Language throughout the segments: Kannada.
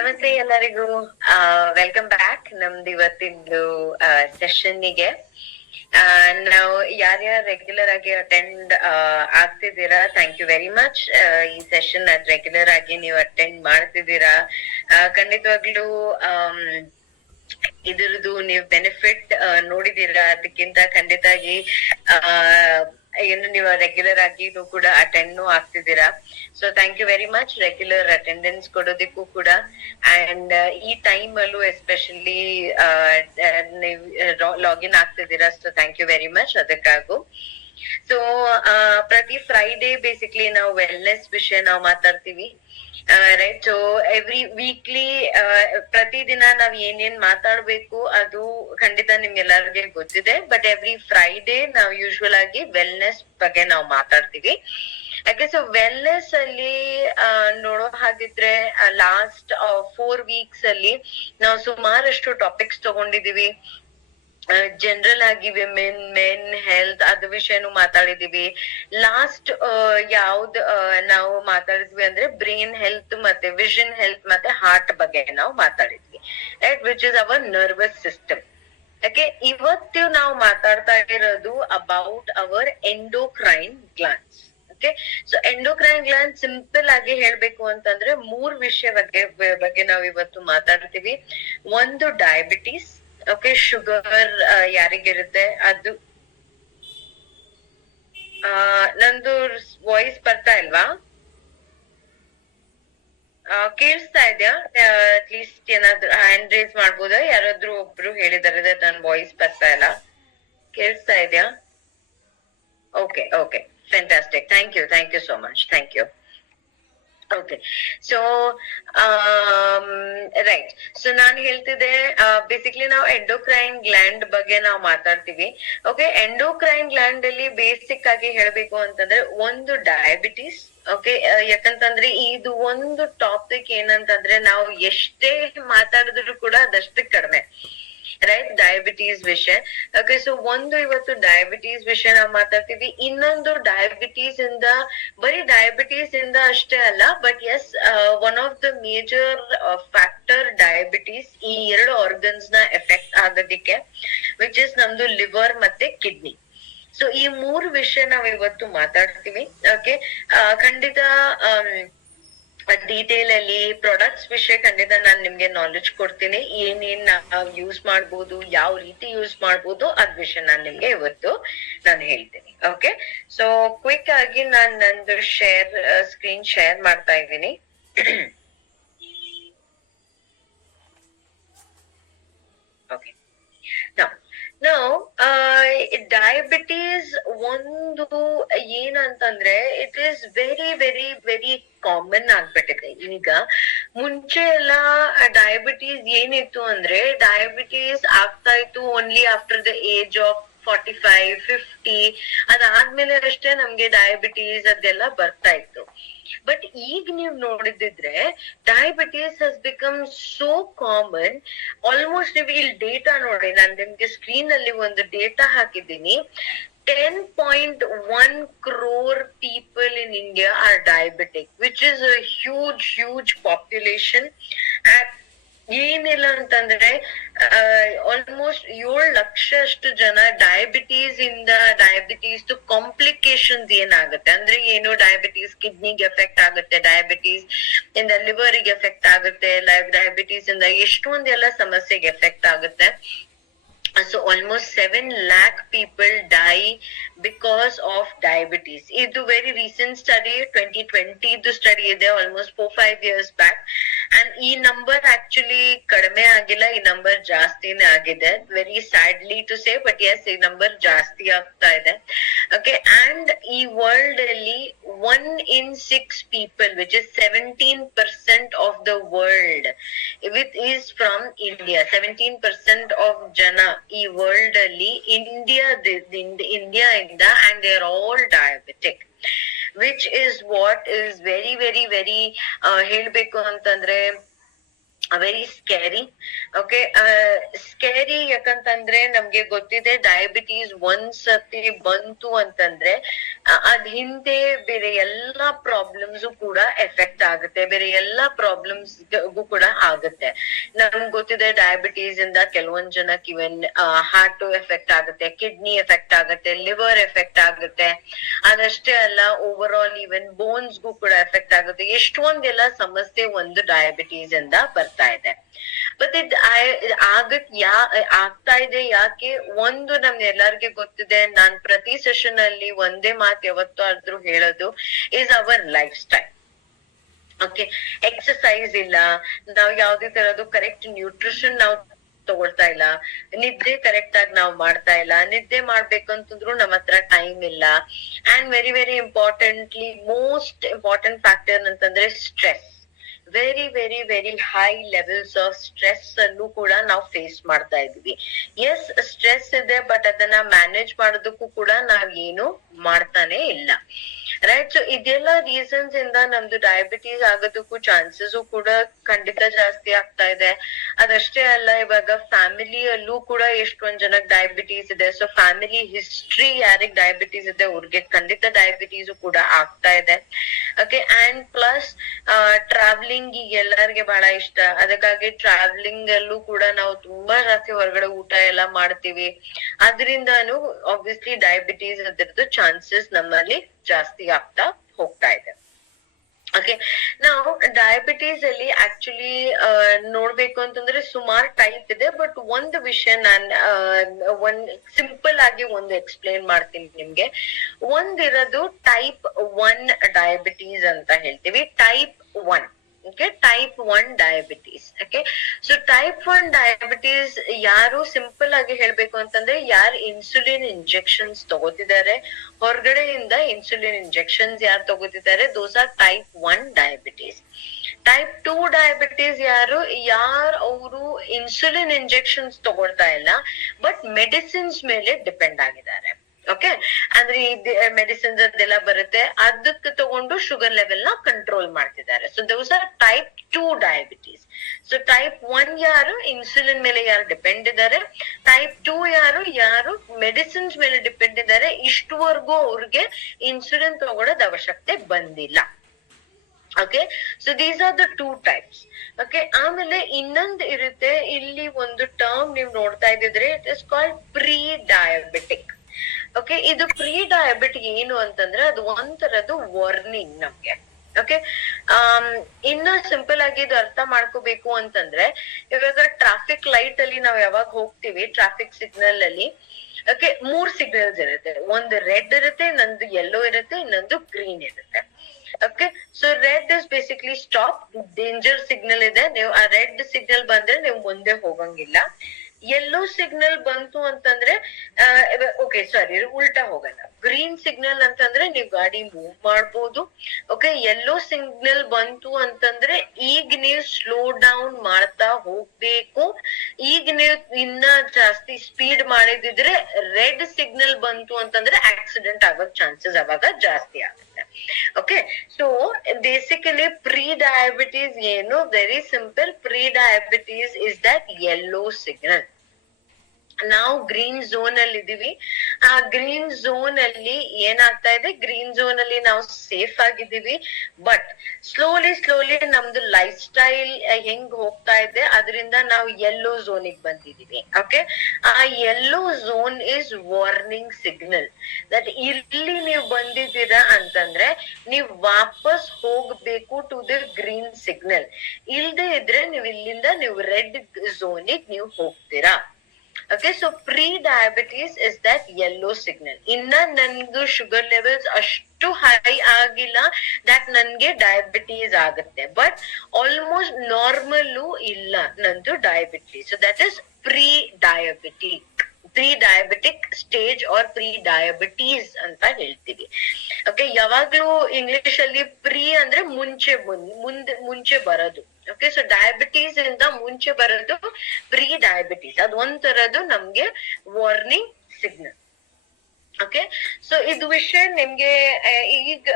ನಮಸ್ತೆ ಎಲ್ಲರಿಗೂ. ವೆಲ್ಕಮ್ ಬ್ಯಾಕ್ ನಮ್ದು ಇವತ್ತಿಂದು ಸೆಷನ್ನಿಗೆ. ನಾವು ಯಾರ್ಯಾರು ರೆಗ್ಯುಲರ್ ಆಗಿ ಅಟೆಂಡ್ ಆಗ್ತಿದ್ದೀರಾ, ಥ್ಯಾಂಕ್ ಯು ವೆರಿ ಮಚ್. ಈ ಸೆಷನ್ ರೆಗ್ಯುಲರ್ ಆಗಿ ನೀವು ಅಟೆಂಡ್ ಮಾಡ್ತಿದ್ದೀರಾ. ಖಂಡಿತವಾಗ್ಲೂ ಇದ್ರದ್ದು ನೀವು ಬೆನಿಫಿಟ್ ನೋಡಿದೀರಾ. ಅದಕ್ಕಿಂತ ಖಂಡಿತಾಗಿ ಏನು ನೀವು ರೆಗ್ಯುಲರ್ ಆಗಿ ಕೂಡ ಅಟೆಂಡ್ ಆಗ್ತಿದ್ದೀರಾ. So thank you very much regular attendance ಕೊಡೋದಕ್ಕೂ ಕೂಡ. ಅಂಡ್ ಈ ಟೈಮ್ ಅಲ್ಲೂ ಎಸ್ಪೆಷಲಿ ನೀವು ಲಾಗಿನ್ ಆಗ್ತಿದ್ದೀರಾ. So thank you very much ಅದಕ್ಕಾಗೂ. ಸೊ ಪ್ರತಿ ಫ್ರೈಡೇ ಬೇಸಿಕ್ಲಿ ನಾವು ವೆಲ್ನೆಸ್ ವಿಷಯ ನಾವು ಮಾತಾಡ್ತೀವಿ, ರೈಟ್. ಸೊ ಎವ್ರಿ ವೀಕ್ಲಿ ಪ್ರತಿದಿನ ನಾವ್ ಏನೇನ್ ಮಾತಾಡ್ಬೇಕು ಅದು ಖಂಡಿತ ನಿಮ್ಗೆಲ್ಲರಿಗೆ ಗೊತ್ತಿದೆ. ಬಟ್ ಎವ್ರಿ ಫ್ರೈಡೇ ನಾವು ಯೂಶುವಲ್ ಆಗಿ ವೆಲ್ನೆಸ್ ಬಗ್ಗೆ ನಾವು ಮಾತಾಡ್ತೀವಿ. ಯಾಕೆ ಸೊ ವೆಲ್ನೆಸ್ ಅಲ್ಲಿ ನೋಡೋ ಹಾಗಿದ್ರೆ ಲಾಸ್ಟ್ 4 weeks ಅಲ್ಲಿ ನಾವು ಸುಮಾರಷ್ಟು ಟಾಪಿಕ್ಸ್ ತಗೊಂಡಿದೀವಿ. ಜನರಲ್ ಆಗಿ ವಿಮೆನ್, ಮೆನ್ ಹೆಲ್ತ್ ಅದ ವಿಷಯನು ಮಾತಾಡಿದೀವಿ. ಲಾಸ್ಟ್ ಯಾವ್ದ್ ನಾವು ಮಾತಾಡಿದ್ವಿ ಅಂದ್ರೆ ಬ್ರೈನ್ ಹೆಲ್ತ್ ಮತ್ತೆ ವಿಷನ್ ಹೆಲ್ತ್ ಮತ್ತೆ ಹಾರ್ಟ್ ಬಗ್ಗೆ ನಾವು ಮಾತಾಡಿದ್ವಿ, right, which is our nervous system. ಯಾಕೆ ಇವತ್ತು ನಾವು ಮಾತಾಡ್ತಾ ಇರೋದು about our endocrine glands. Okay, so endocrine gland simple ಆಗಿ ಹೇಳ್ಬೇಕು ಅಂತಂದ್ರೆ 3 ವಿಷಯ ಬಗ್ಗೆ ನಾವು ಇವತ್ತು ಮಾತಾಡ್ತೀವಿ. ಒಂದು ಡಯಾಬಿಟೀಸ್. ಓಕೆ, ಶುಗರ್ ಯಾರಿಗಿರುತ್ತೆ ಅದು. ನಂದು ವಾಯ್ಸ್ ಬರ್ತಾ ಇಲ್ವಾ? ಕೇಳಿಸ್ತಾ ಇದೆಯಾ? ಅಟ್ಲೀಸ್ಟ್ ಏನಾದ್ರು ಹ್ಯಾಂಡ್ ರೇಸ್ ಮಾಡ್ಬೋದಾ? ಯಾರಾದ್ರೂ ಒಬ್ರು ಹೇಳಿದಾರೆ ನನ್ ವಾಯ್ಸ್ ಬರ್ತಾ ಇಲ್ಲ. ಕೇಳಿಸ್ತಾ ಇದೆಯಾ? Okay okay, fantastic. Thank you so much. Thank you. Okay, so right. So ನಾನು ಹೇಳ್ತಿದ್ದೆ ಬೇಸಿಕ್ಲಿ ನಾವು ಎಂಡೋಕ್ರೈನ್ ಗ್ಲ್ಯಾಂಡ್ ಬಗ್ಗೆ ನಾವು ಮಾತಾಡ್ತೀವಿ. ಓಕೆ, ಎಂಡೋಕ್ರೈನ್ ಗ್ಲ್ಯಾಂಡ್ ಅಲ್ಲಿ ಬೇಸಿಕ್ ಆಗಿ ಹೇಳ್ಬೇಕು ಅಂತಂದ್ರೆ ಒಂದು ಡಯಾಬಿಟೀಸ್. ಓಕೆ, ಯಾಕಂತಂದ್ರೆ ಇದು ಒಂದು ಟಾಪಿಕ್ ಏನಂತಂದ್ರೆ ನಾವು ಎಷ್ಟೇ ಮಾತಾಡಿದ್ರು ಕೂಡ ಅದಷ್ಟು ಕಡಿಮೆ, ರೈಟ್, ಡಯಾಬಿಟೀಸ್ ವಿಷಯ. ಓಕೆ, ಸೊ ಒಂದು ಇವತ್ತು ಡಯಾಬಿಟೀಸ್ ವಿಷಯ ನಾವು ಮಾತಾಡ್ತೀವಿ. ಇನ್ನೊಂದು ಡಯಾಬಿಟೀಸ್ ಇಂದ, ಬರೀ ಡಯಾಬಿಟೀಸ್ ಇಂದ ಅಷ್ಟೇ ಅಲ್ಲ, but as one of the major factor diabetes ಈ 2 ಆರ್ಗನ್ಸ್ ನ ಎಫೆಕ್ಟ್ ಆಗೋದಿಕ್ಕೆ, ವಿಚ್ ಇಸ್ ನಮ್ದು ಲಿವರ್ ಮತ್ತೆ ಕಿಡ್ನಿ. ಸೊ ಈ 3 ವಿಷಯ ನಾವ್ ಇವತ್ತು ಮಾತಾಡ್ತೀವಿ. ಓಕೆ, ಖಂಡಿತ ಡೀಟೇಲ್ ಅಲ್ಲಿ ಪ್ರಾಡಕ್ಟ್ಸ್ ವಿಷಯ ಖಂಡಿತ ನಾನ್ ನಿಮ್ಗೆ ನಾಲೆಜ್ ಕೊಡ್ತೀನಿ. ಏನೇನ್ ನಾವ್ ಯೂಸ್ ಮಾಡ್ಬೋದು, ಯಾವ ರೀತಿ ಯೂಸ್ ಮಾಡ್ಬೋದು ಅದ್ ವಿಷಯ ನಾನ್ ನಿಮ್ಗೆ ಇವತ್ತು ನಾನು ಹೇಳ್ತೀನಿ. ಓಕೆ, ಸೊ ಕ್ವಿಕ್ ಆಗಿ ನಾನ್ ನಂದು ಸ್ಕ್ರೀನ್ ಶೇರ್ ಮಾಡ್ತಾ ಇದ್ದೀನಿ. ಓಕೆ, ನಾವು ಡಯಾಬಿಟೀಸ್ ಒಂದು ಏನಂತಂದ್ರೆ it is very very very common ಆಗ್ಬಿಟ್ಟಿದೆ ಈಗ. ಮುಂಚೆ ಎಲ್ಲ ಡಯಾಬಿಟೀಸ್ ಏನಿತ್ತು ಅಂದ್ರೆ ಡಯಾಬಿಟೀಸ್ ಆಗ್ತಾ ಇತ್ತು only after the age of 45, 50. ಅದಾದ್ಮೇಲೆ ಅಷ್ಟೇ ನಮ್ಗೆ ಡಯಾಬಿಟೀಸ್ ಅದೆಲ್ಲ ಬರ್ತಾ ಇತ್ತು. ಬಟ್ ಈಗ ನೀವ್ ನೋಡಿದ್ರೆ diabetes has become so common. Almost ನೀವು ಇಲ್ಲಿ ಡೇಟಾ ನೋಡಿ, ನಾನು ನಿಮ್ಗೆ ಸ್ಕ್ರೀನ್ ಅಲ್ಲಿ ಒಂದು ಡೇಟಾ ಹಾಕಿದ್ದೀನಿ. 10.1 crore people in India are diabetic, which is a huge population. ಏನಿಲ್ಲ ಅಂತಂದ್ರೆ ಆಲ್ಮೋಸ್ಟ್ 7 ಲಕ್ಷ ಅಷ್ಟು ಜನ ಡಯಾಬಿಟೀಸ್ ಕಾಂಪ್ಲಿಕೇಶನ್ಸ್ ಏನಾಗುತ್ತೆ ಅಂದ್ರೆ ಏನು, ಡಯಾಬಿಟೀಸ್ ಕಿಡ್ನಿಗೆ ಎಫೆಕ್ಟ್ ಆಗುತ್ತೆ, ಡಯಾಬಿಟೀಸ್ ಇಂದ ಲಿವರ್ಗೆ ಎಫೆಕ್ಟ್ ಆಗುತ್ತೆ, ಡಯಾಬಿಟೀಸ್ ಇಂದ ಎಷ್ಟೊಂದೆಲ್ಲ ಸಮಸ್ಯೆಗೆ ಎಫೆಕ್ಟ್ ಆಗುತ್ತೆ. So almost 7 lakh people die because of diabetes. Idu very recent study, 2020 the study ಇದೆ, almost 4-5 years back. And ಈ ನಂಬರ್ ಆಕ್ಚುಲಿ ಕಡಿಮೆ ಆಗಿಲ್ಲ, ಈ ನಂಬರ್ ಜಾಸ್ತಿನೇ ಆಗಿದೆ. Very sadly to say, but as ಈ ನಂಬರ್ ಜಾಸ್ತಿ ಆಗ್ತಾ ಇದೆ. ಓಕೆ, ಅಂಡ್ ಈ ವರ್ಲ್ಡ್ ಅಲ್ಲಿ 1 in 6 people, which is 17% of the world, which is from India. 17% of ಜನ ಈ ವರ್ಲ್ಡ್ ಅಲ್ಲಿ ಇಂಡಿಯಾ ಇಂದ, and they are all diabetic, which is what is very ಹೇಳ್ಬೇಕು ಅಂತಂದ್ರೆ ವೆರಿ ಸ್ಕ್ಯಾರಿ. ಓಕೆ, ಸ್ಕ್ಯಾರಿ ಯಾಕಂತಂದ್ರೆ ನಮ್ಗೆ ಗೊತ್ತಿದೆ ಡಯಾಬಿಟೀಸ್ ಒಂದ್ಸತಿ ಬಂತು ಅಂತಂದ್ರೆ ಅದ್ ಹಿಂದೆ ಬೇರೆ ಎಲ್ಲಾ ಪ್ರಾಬ್ಲಮ್ಸ್ ಕೂಡ ಎಫೆಕ್ಟ್ ಆಗುತ್ತೆ, ಬೇರೆ ಎಲ್ಲಾ ಪ್ರಾಬ್ಲಮ್ಸ್ ಕೂಡ ಆಗುತ್ತೆ. ನಮ್ಗೆ ಗೊತ್ತಿದೆ ಡಯಾಬಿಟೀಸ್ ಇಂದ ಕೆಲವೊಂದ್ ಜನಕ್ಕೆ ಇವನ್ ಹಾರ್ಟ್ ಎಫೆಕ್ಟ್ ಆಗುತ್ತೆ, ಕಿಡ್ನಿ ಎಫೆಕ್ಟ್ ಆಗುತ್ತೆ, ಲಿವರ್ ಎಫೆಕ್ಟ್ ಆಗುತ್ತೆ. ಅದಷ್ಟೇ ಅಲ್ಲ, ಓವರ್ ಆಲ್ ಇವನ್ ಬೋನ್ಸ್ಗೂ ಕೂಡ ಎಫೆಕ್ಟ್ ಆಗುತ್ತೆ. ಎಷ್ಟೊಂದೆಲ್ಲ ಸಮಸ್ಯೆ ಒಂದು ಡಯಾಬಿಟೀಸ್ ಇಂದ ಬರ್ತಾ ಇದೆ. ಮತ್ತೆ ಆಗ್ತಾ ಇದೆ ಯಾಕೆ? ಒಂದು ನಮ್ಗೆ ಎಲ್ಲಾರ್ಗೆ ಗೊತ್ತಿದೆ, ನಾನ್ ಪ್ರತಿ ಸೆಷನ್ ಅಲ್ಲಿ ಒಂದೇ ಮಾತು ಯಾವತ್ತೂ ಆದ್ರೂ ಹೇಳೋದು, is our life style. Okay, exercise ಇಲ್ಲ, ನಾವ್ ಯಾವ್ದೇ ತರದ್ದು ಕರೆಕ್ಟ್ ನ್ಯೂಟ್ರಿಷನ್ ನಾವು ತಗೊಳ್ತಾ ಇಲ್ಲ, ನಿದ್ದೆ ಕರೆಕ್ಟ್ ಆಗಿ ನಾವು ಮಾಡ್ತಾ ಇಲ್ಲ, ನಿದ್ದೆ ಮಾಡ್ಬೇಕಂತಂದ್ರು ನಮ್ಮ ಹತ್ರ ಟೈಮ್ ಇಲ್ಲ. And very very importantly, most important factor ಅಂತಂದ್ರೆ stress. Very very very high levels of stress ಅನ್ನು ಕೂಡ ನಾವು ಫೇಸ್ ಮಾಡ್ತಾ ಇದೀವಿ. ಎಸ್, ಸ್ಟ್ರೆಸ್ ಇದೆ, ಬಟ್ ಅದನ್ನ ಮ್ಯಾನೇಜ್ ಮಾಡೋದಕ್ಕೂ ಕೂಡ ನಾವ್ ಏನು ಮಾಡ್ತಾನೆ ಇಲ್ಲ, ರೈಟ್? ಸೊ ಇದೆಲ್ಲ ರೀಸನ್ಸ್ ಇಂದ ನಮ್ದು ಡಯಾಬಿಟೀಸ್ ಆಗೋದಕ್ಕೂ ಚಾನ್ಸಸ್ ಕೂಡ ಖಂಡಿತ ಜಾಸ್ತಿ ಆಗ್ತಾ ಇದೆ. ಅದಷ್ಟೇ ಅಲ್ಲ, ಇವಾಗ ಫ್ಯಾಮಿಲಿಯಲ್ಲೂ ಕೂಡ ಎಷ್ಟೊಂದ್ ಜನಕ್ ಡಯಾಬಿಟೀಸ್ ಇದೆ. ಸೊ ಫ್ಯಾಮಿಲಿ ಹಿಸ್ಟ್ರಿ ಯಾರಿಗ್ ಡಯಾಬಿಟೀಸ್ ಇದೆ ಅವ್ರಿಗೆ ಖಂಡಿತ ಡಯಾಬಿಟೀಸ್ ಕೂಡ ಆಗ್ತಾ ಇದೆ. ಓಕೆ, ಅಂಡ್ ಪ್ಲಸ್ ಟ್ರಾವೆಲಿಂಗ್ ಈಗ ಎಲ್ಲರಿಗೆ ಬಹಳ ಇಷ್ಟ, ಅದಕ್ಕಾಗಿ ಟ್ರಾವೆಲಿಂಗ್ ಅಲ್ಲೂ ಕೂಡ ನಾವು ತುಂಬಾ ಜಾಸ್ತಿ ಹೊರಗಡೆ ಊಟ ಎಲ್ಲ ಮಾಡ್ತೀವಿ. ಅದ್ರಿಂದಾನು ಆಬ್ವಿಯಸ್ಲಿ ಡಯಾಬಿಟೀಸ್ ಅದರದ್ದು ಚಾನ್ಸಸ್ ನಮ್ಮಲ್ಲಿ ಜಾಸ್ತಿ ಆಗ್ತಾ ಹೋಗ್ತಾ ಇದೆ. ಓಕೆ, ನಾವು ಡಯಾಬಿಟೀಸ್ ಅಲ್ಲಿ ಆಕ್ಚುಲಿ ನೋಡ್ಬೇಕು ಅಂತಂದ್ರೆ ಸುಮಾರು ಟೈಪ್ ಇದೆ. ಬಟ್ ಒಂದು ವಿಷಯ ಒಂದ್ ಸಿಂಪಲ್ ಆಗಿ ಒಂದು ಎಕ್ಸ್ಪ್ಲೇನ್ ಮಾಡ್ತೀನಿ ನಿಮ್ಗೆ. ಒಂದಿರೋದು ಟೈಪ್ 1 ಡಯಾಬಿಟೀಸ್ ಅಂತ ಹೇಳ್ತೀವಿ, type 1. Okay, type 1 diabetes. Okay, so type 1 diabetes ಯಾರು, ಸಿಂಪಲ್ ಆಗಿ ಹೇಳ್ಬೇಕು ಅಂತಂದ್ರೆ ಯಾರು ಇನ್ಸುಲಿನ್ ಇಂಜೆಕ್ಷನ್ಸ್ ತಗೋತಿದ್ದಾರೆ, ಹೊರಗಡೆಯಿಂದ ಇನ್ಸುಲಿನ್ ಇಂಜೆಕ್ಷನ್ಸ್ ಯಾರು ತಗೋತಿದ್ದಾರೆ, those are type 1 diabetes. Type 2 diabetes ಯಾರು ಅವರು ಇನ್ಸುಲಿನ್ ಇಂಜೆಕ್ಷನ್ಸ್ ತಗೊಳ್ತಾ ಇಲ್ಲ, ಬಟ್ ಮೆಡಿಸಿನ್ಸ್ ಮೇಲೆ ಡಿಪೆಂಡ್ ಆಗಿದ್ದಾರೆ. ಓಕೆ, ಅಂದ್ರೆ ಈ ಮೆಡಿಸಿನ್ಸ್ ಅದೆಲ್ಲ ಬರುತ್ತೆ, ಅದಕ್ಕೆ ತಗೊಂಡು ಶುಗರ್ ಲೆವೆಲ್ ನ ಕಂಟ್ರೋಲ್ ಮಾಡ್ತಿದ್ದಾರೆ. So those are type 2 diabetes. So type 1 ಯಾರು ಇನ್ಸುಲಿನ್ ಮೇಲೆ ಯಾರು ಡಿಪೆಂಡ್ ಇದ್ದಾರೆ, ಟೈಪ್ 2 ಯಾರು ಮೆಡಿಸಿನ್ಸ್ ಮೇಲೆ ಡಿಪೆಂಡ್ ಇದ್ದಾರೆ. ಇಷ್ಟುವರೆಗೂ ಅವ್ರಿಗೆ ಇನ್ಸುಲಿನ್ ತಗೊಳ್ಳೋದ್ ಅವಶ್ಯಕತೆ ಬಂದಿಲ್ಲ. Okay, so these are the 2 types. Okay, ಆಮೇಲೆ ಇನ್ನೊಂದು ಇರುತ್ತೆ, ಇಲ್ಲಿ ಒಂದು ಟರ್ಮ್ ನೀವು ನೋಡ್ತಾ ಇದ್ದಿದ್ರೆ, it is called pre diabetic. Okay, ಇದು ಪ್ರೀ ಡಯಾಬಿಟಿಕ್ ಏನು ಅಂತಂದ್ರೆ ಅದು ಒಂಥರದ್ದು ವಾರ್ನಿಂಗ್ ನಮ್ಗೆ. ಓಕೆ, ಇನ್ನು ಸಿಂಪಲ್ ಆಗಿ ಇದು ಅರ್ಥ ಮಾಡ್ಕೋಬೇಕು ಅಂತಂದ್ರೆ, ಇವಾಗ ಟ್ರಾಫಿಕ್ ಲೈಟ್ ಅಲ್ಲಿ ನಾವ್ ಯಾವಾಗ ಹೋಗ್ತೀವಿ, ಟ್ರಾಫಿಕ್ ಸಿಗ್ನಲ್ ಅಲ್ಲಿ ಓಕೆ 3 ಸಿಗ್ನಲ್ಸ್ ಇರುತ್ತೆ. ಒಂದು ರೆಡ್ ಇರುತ್ತೆ, ಇನ್ನೊಂದು ಯೆಲ್ಲೋ ಇರುತ್ತೆ, ಇನ್ನೊಂದು ಗ್ರೀನ್ ಇರುತ್ತೆ. Okay, so red is basically stop, danger signal ಇದೆ, ನೀವು ಆ ರೆಡ್ ಸಿಗ್ನಲ್ ಬಂದ್ರೆ ನೀವು ಮುಂದೆ ಹೋಗಂಗಿಲ್ಲ. ಯೆಲ್ಲೋ ಸಿಗ್ನಲ್ ಬಂತು ಅಂತಂದ್ರೆ ಓಕೆ ಸಾರಿ ಉಲ್ಟಾ ಹೋಗಲ್ಲ, ಗ್ರೀನ್ ಸಿಗ್ನಲ್ ಅಂತಂದ್ರೆ ನೀವು ಗಾಡಿ ಮೂವ್ ಮಾಡ್ಬೋದು. ಓಕೆ, ಯೆಲ್ಲೋ ಸಿಗ್ನಲ್ ಬಂತು ಅಂತಂದ್ರೆ ಈಗ ನೀವು ಸ್ಲೋ ಡೌನ್ ಮಾಡ್ತಾ ಹೋಗ್ಬೇಕು. ಈಗ ನೀವು ಇನ್ನ ಜಾಸ್ತಿ ಸ್ಪೀಡ್ ಮಾಡಿದಿದ್ರೆ ರೆಡ್ ಸಿಗ್ನಲ್ ಬಂತು ಅಂತಂದ್ರೆ ಆಕ್ಸಿಡೆಂಟ್ ಆಗೋ ಚಾನ್ಸಸ್ ಅವಾಗ ಜಾಸ್ತಿ ಆಗುತ್ತೆ. Okay, so basically prediabetes ಏನು, very simple. Pre diabetes is that yellow signal. ನಾವು ಗ್ರೀನ್ ಝೋನ್ ಅಲ್ಲಿ ಇದೀವಿ. ಆ ಗ್ರೀನ್ ಝೋನ್ ಅಲ್ಲಿ ಏನಾಗ್ತಾ ಇದೆ, ಗ್ರೀನ್ ಝೋನ್ ಅಲ್ಲಿ ನಾವು ಸೇಫ್ ಆಗಿದ್ದೀವಿ. ಬಟ್ ಸ್ಲೋಲಿ ನಮ್ದು ಲೈಫ್ ಸ್ಟೈಲ್ ಹೆಂಗ್ ಹೋಗ್ತಾ ಇದೆ, ಅದರಿಂದ ನಾವು ಯೆಲ್ಲೋ ಝೋನಿಗೆ ಬಂದಿದೀವಿ. ಓಕೆ, ಆ yellow zone is warning signal that ಇಲ್ಲಿ ನೀವು ಬಂದಿದ್ದೀರಾ ಅಂತಂದ್ರೆ ನೀವು ವಾಪಸ್ ಹೋಗ್ಬೇಕು ಟು ದ ಗ್ರೀನ್ ಸಿಗ್ನಲ್. ಇಲ್ದೇ ಇದ್ರೆ ನೀವು ಇಲ್ಲಿಂದ ನೀವು ರೆಡ್ ಝೋನಿಗೆ ನೀವು ಹೋಗ್ತೀರಾ. Okay, so pre diabetes is that yellow signal. ಇನ್ನ ನನ್ದು ಶುಗರ್ ಲೆವೆಲ್ಸ್ ಅಷ್ಟು ಹೈ ಆಗಿಲ್ಲ ದಟ್ ನನ್ಗೆ ಡಯಾಬಿಟೀಸ್ ಆಗುತ್ತೆ, ಬಟ್ ಆಲ್ಮೋಸ್ಟ್ ನಾರ್ಮಲ್ ಇಲ್ಲ ನಂದು diabetes. So that is pre diabetic stage or pre diabetes ಅಂತ ಹೇಳ್ತೀವಿ. ಓಕೆ, ಯಾವಾಗ್ಲೂ ಇಂಗ್ಲಿಷ್ ಅಲ್ಲಿ ಪ್ರೀ ಅಂದ್ರೆ ಮುಂಚೆ ಬರೋದು. ಓಕೆ, ಸೊ ಡಯಾಬಿಟೀಸ್ ಇಂದ ಮುಂಚೆ ಬರೋದು ಪ್ರೀ ಡಯಾಬಿಟೀಸ್. ಅದ್ ಒಂಥರದ್ದು ನಮ್ಗೆ ವಾರ್ನಿಂಗ್ ಸಿಗ್ನಲ್. ಓಕೆ. ಸೊ ಇದು ವಿಷಯ ನಿಮ್ಗೆ ಈಗ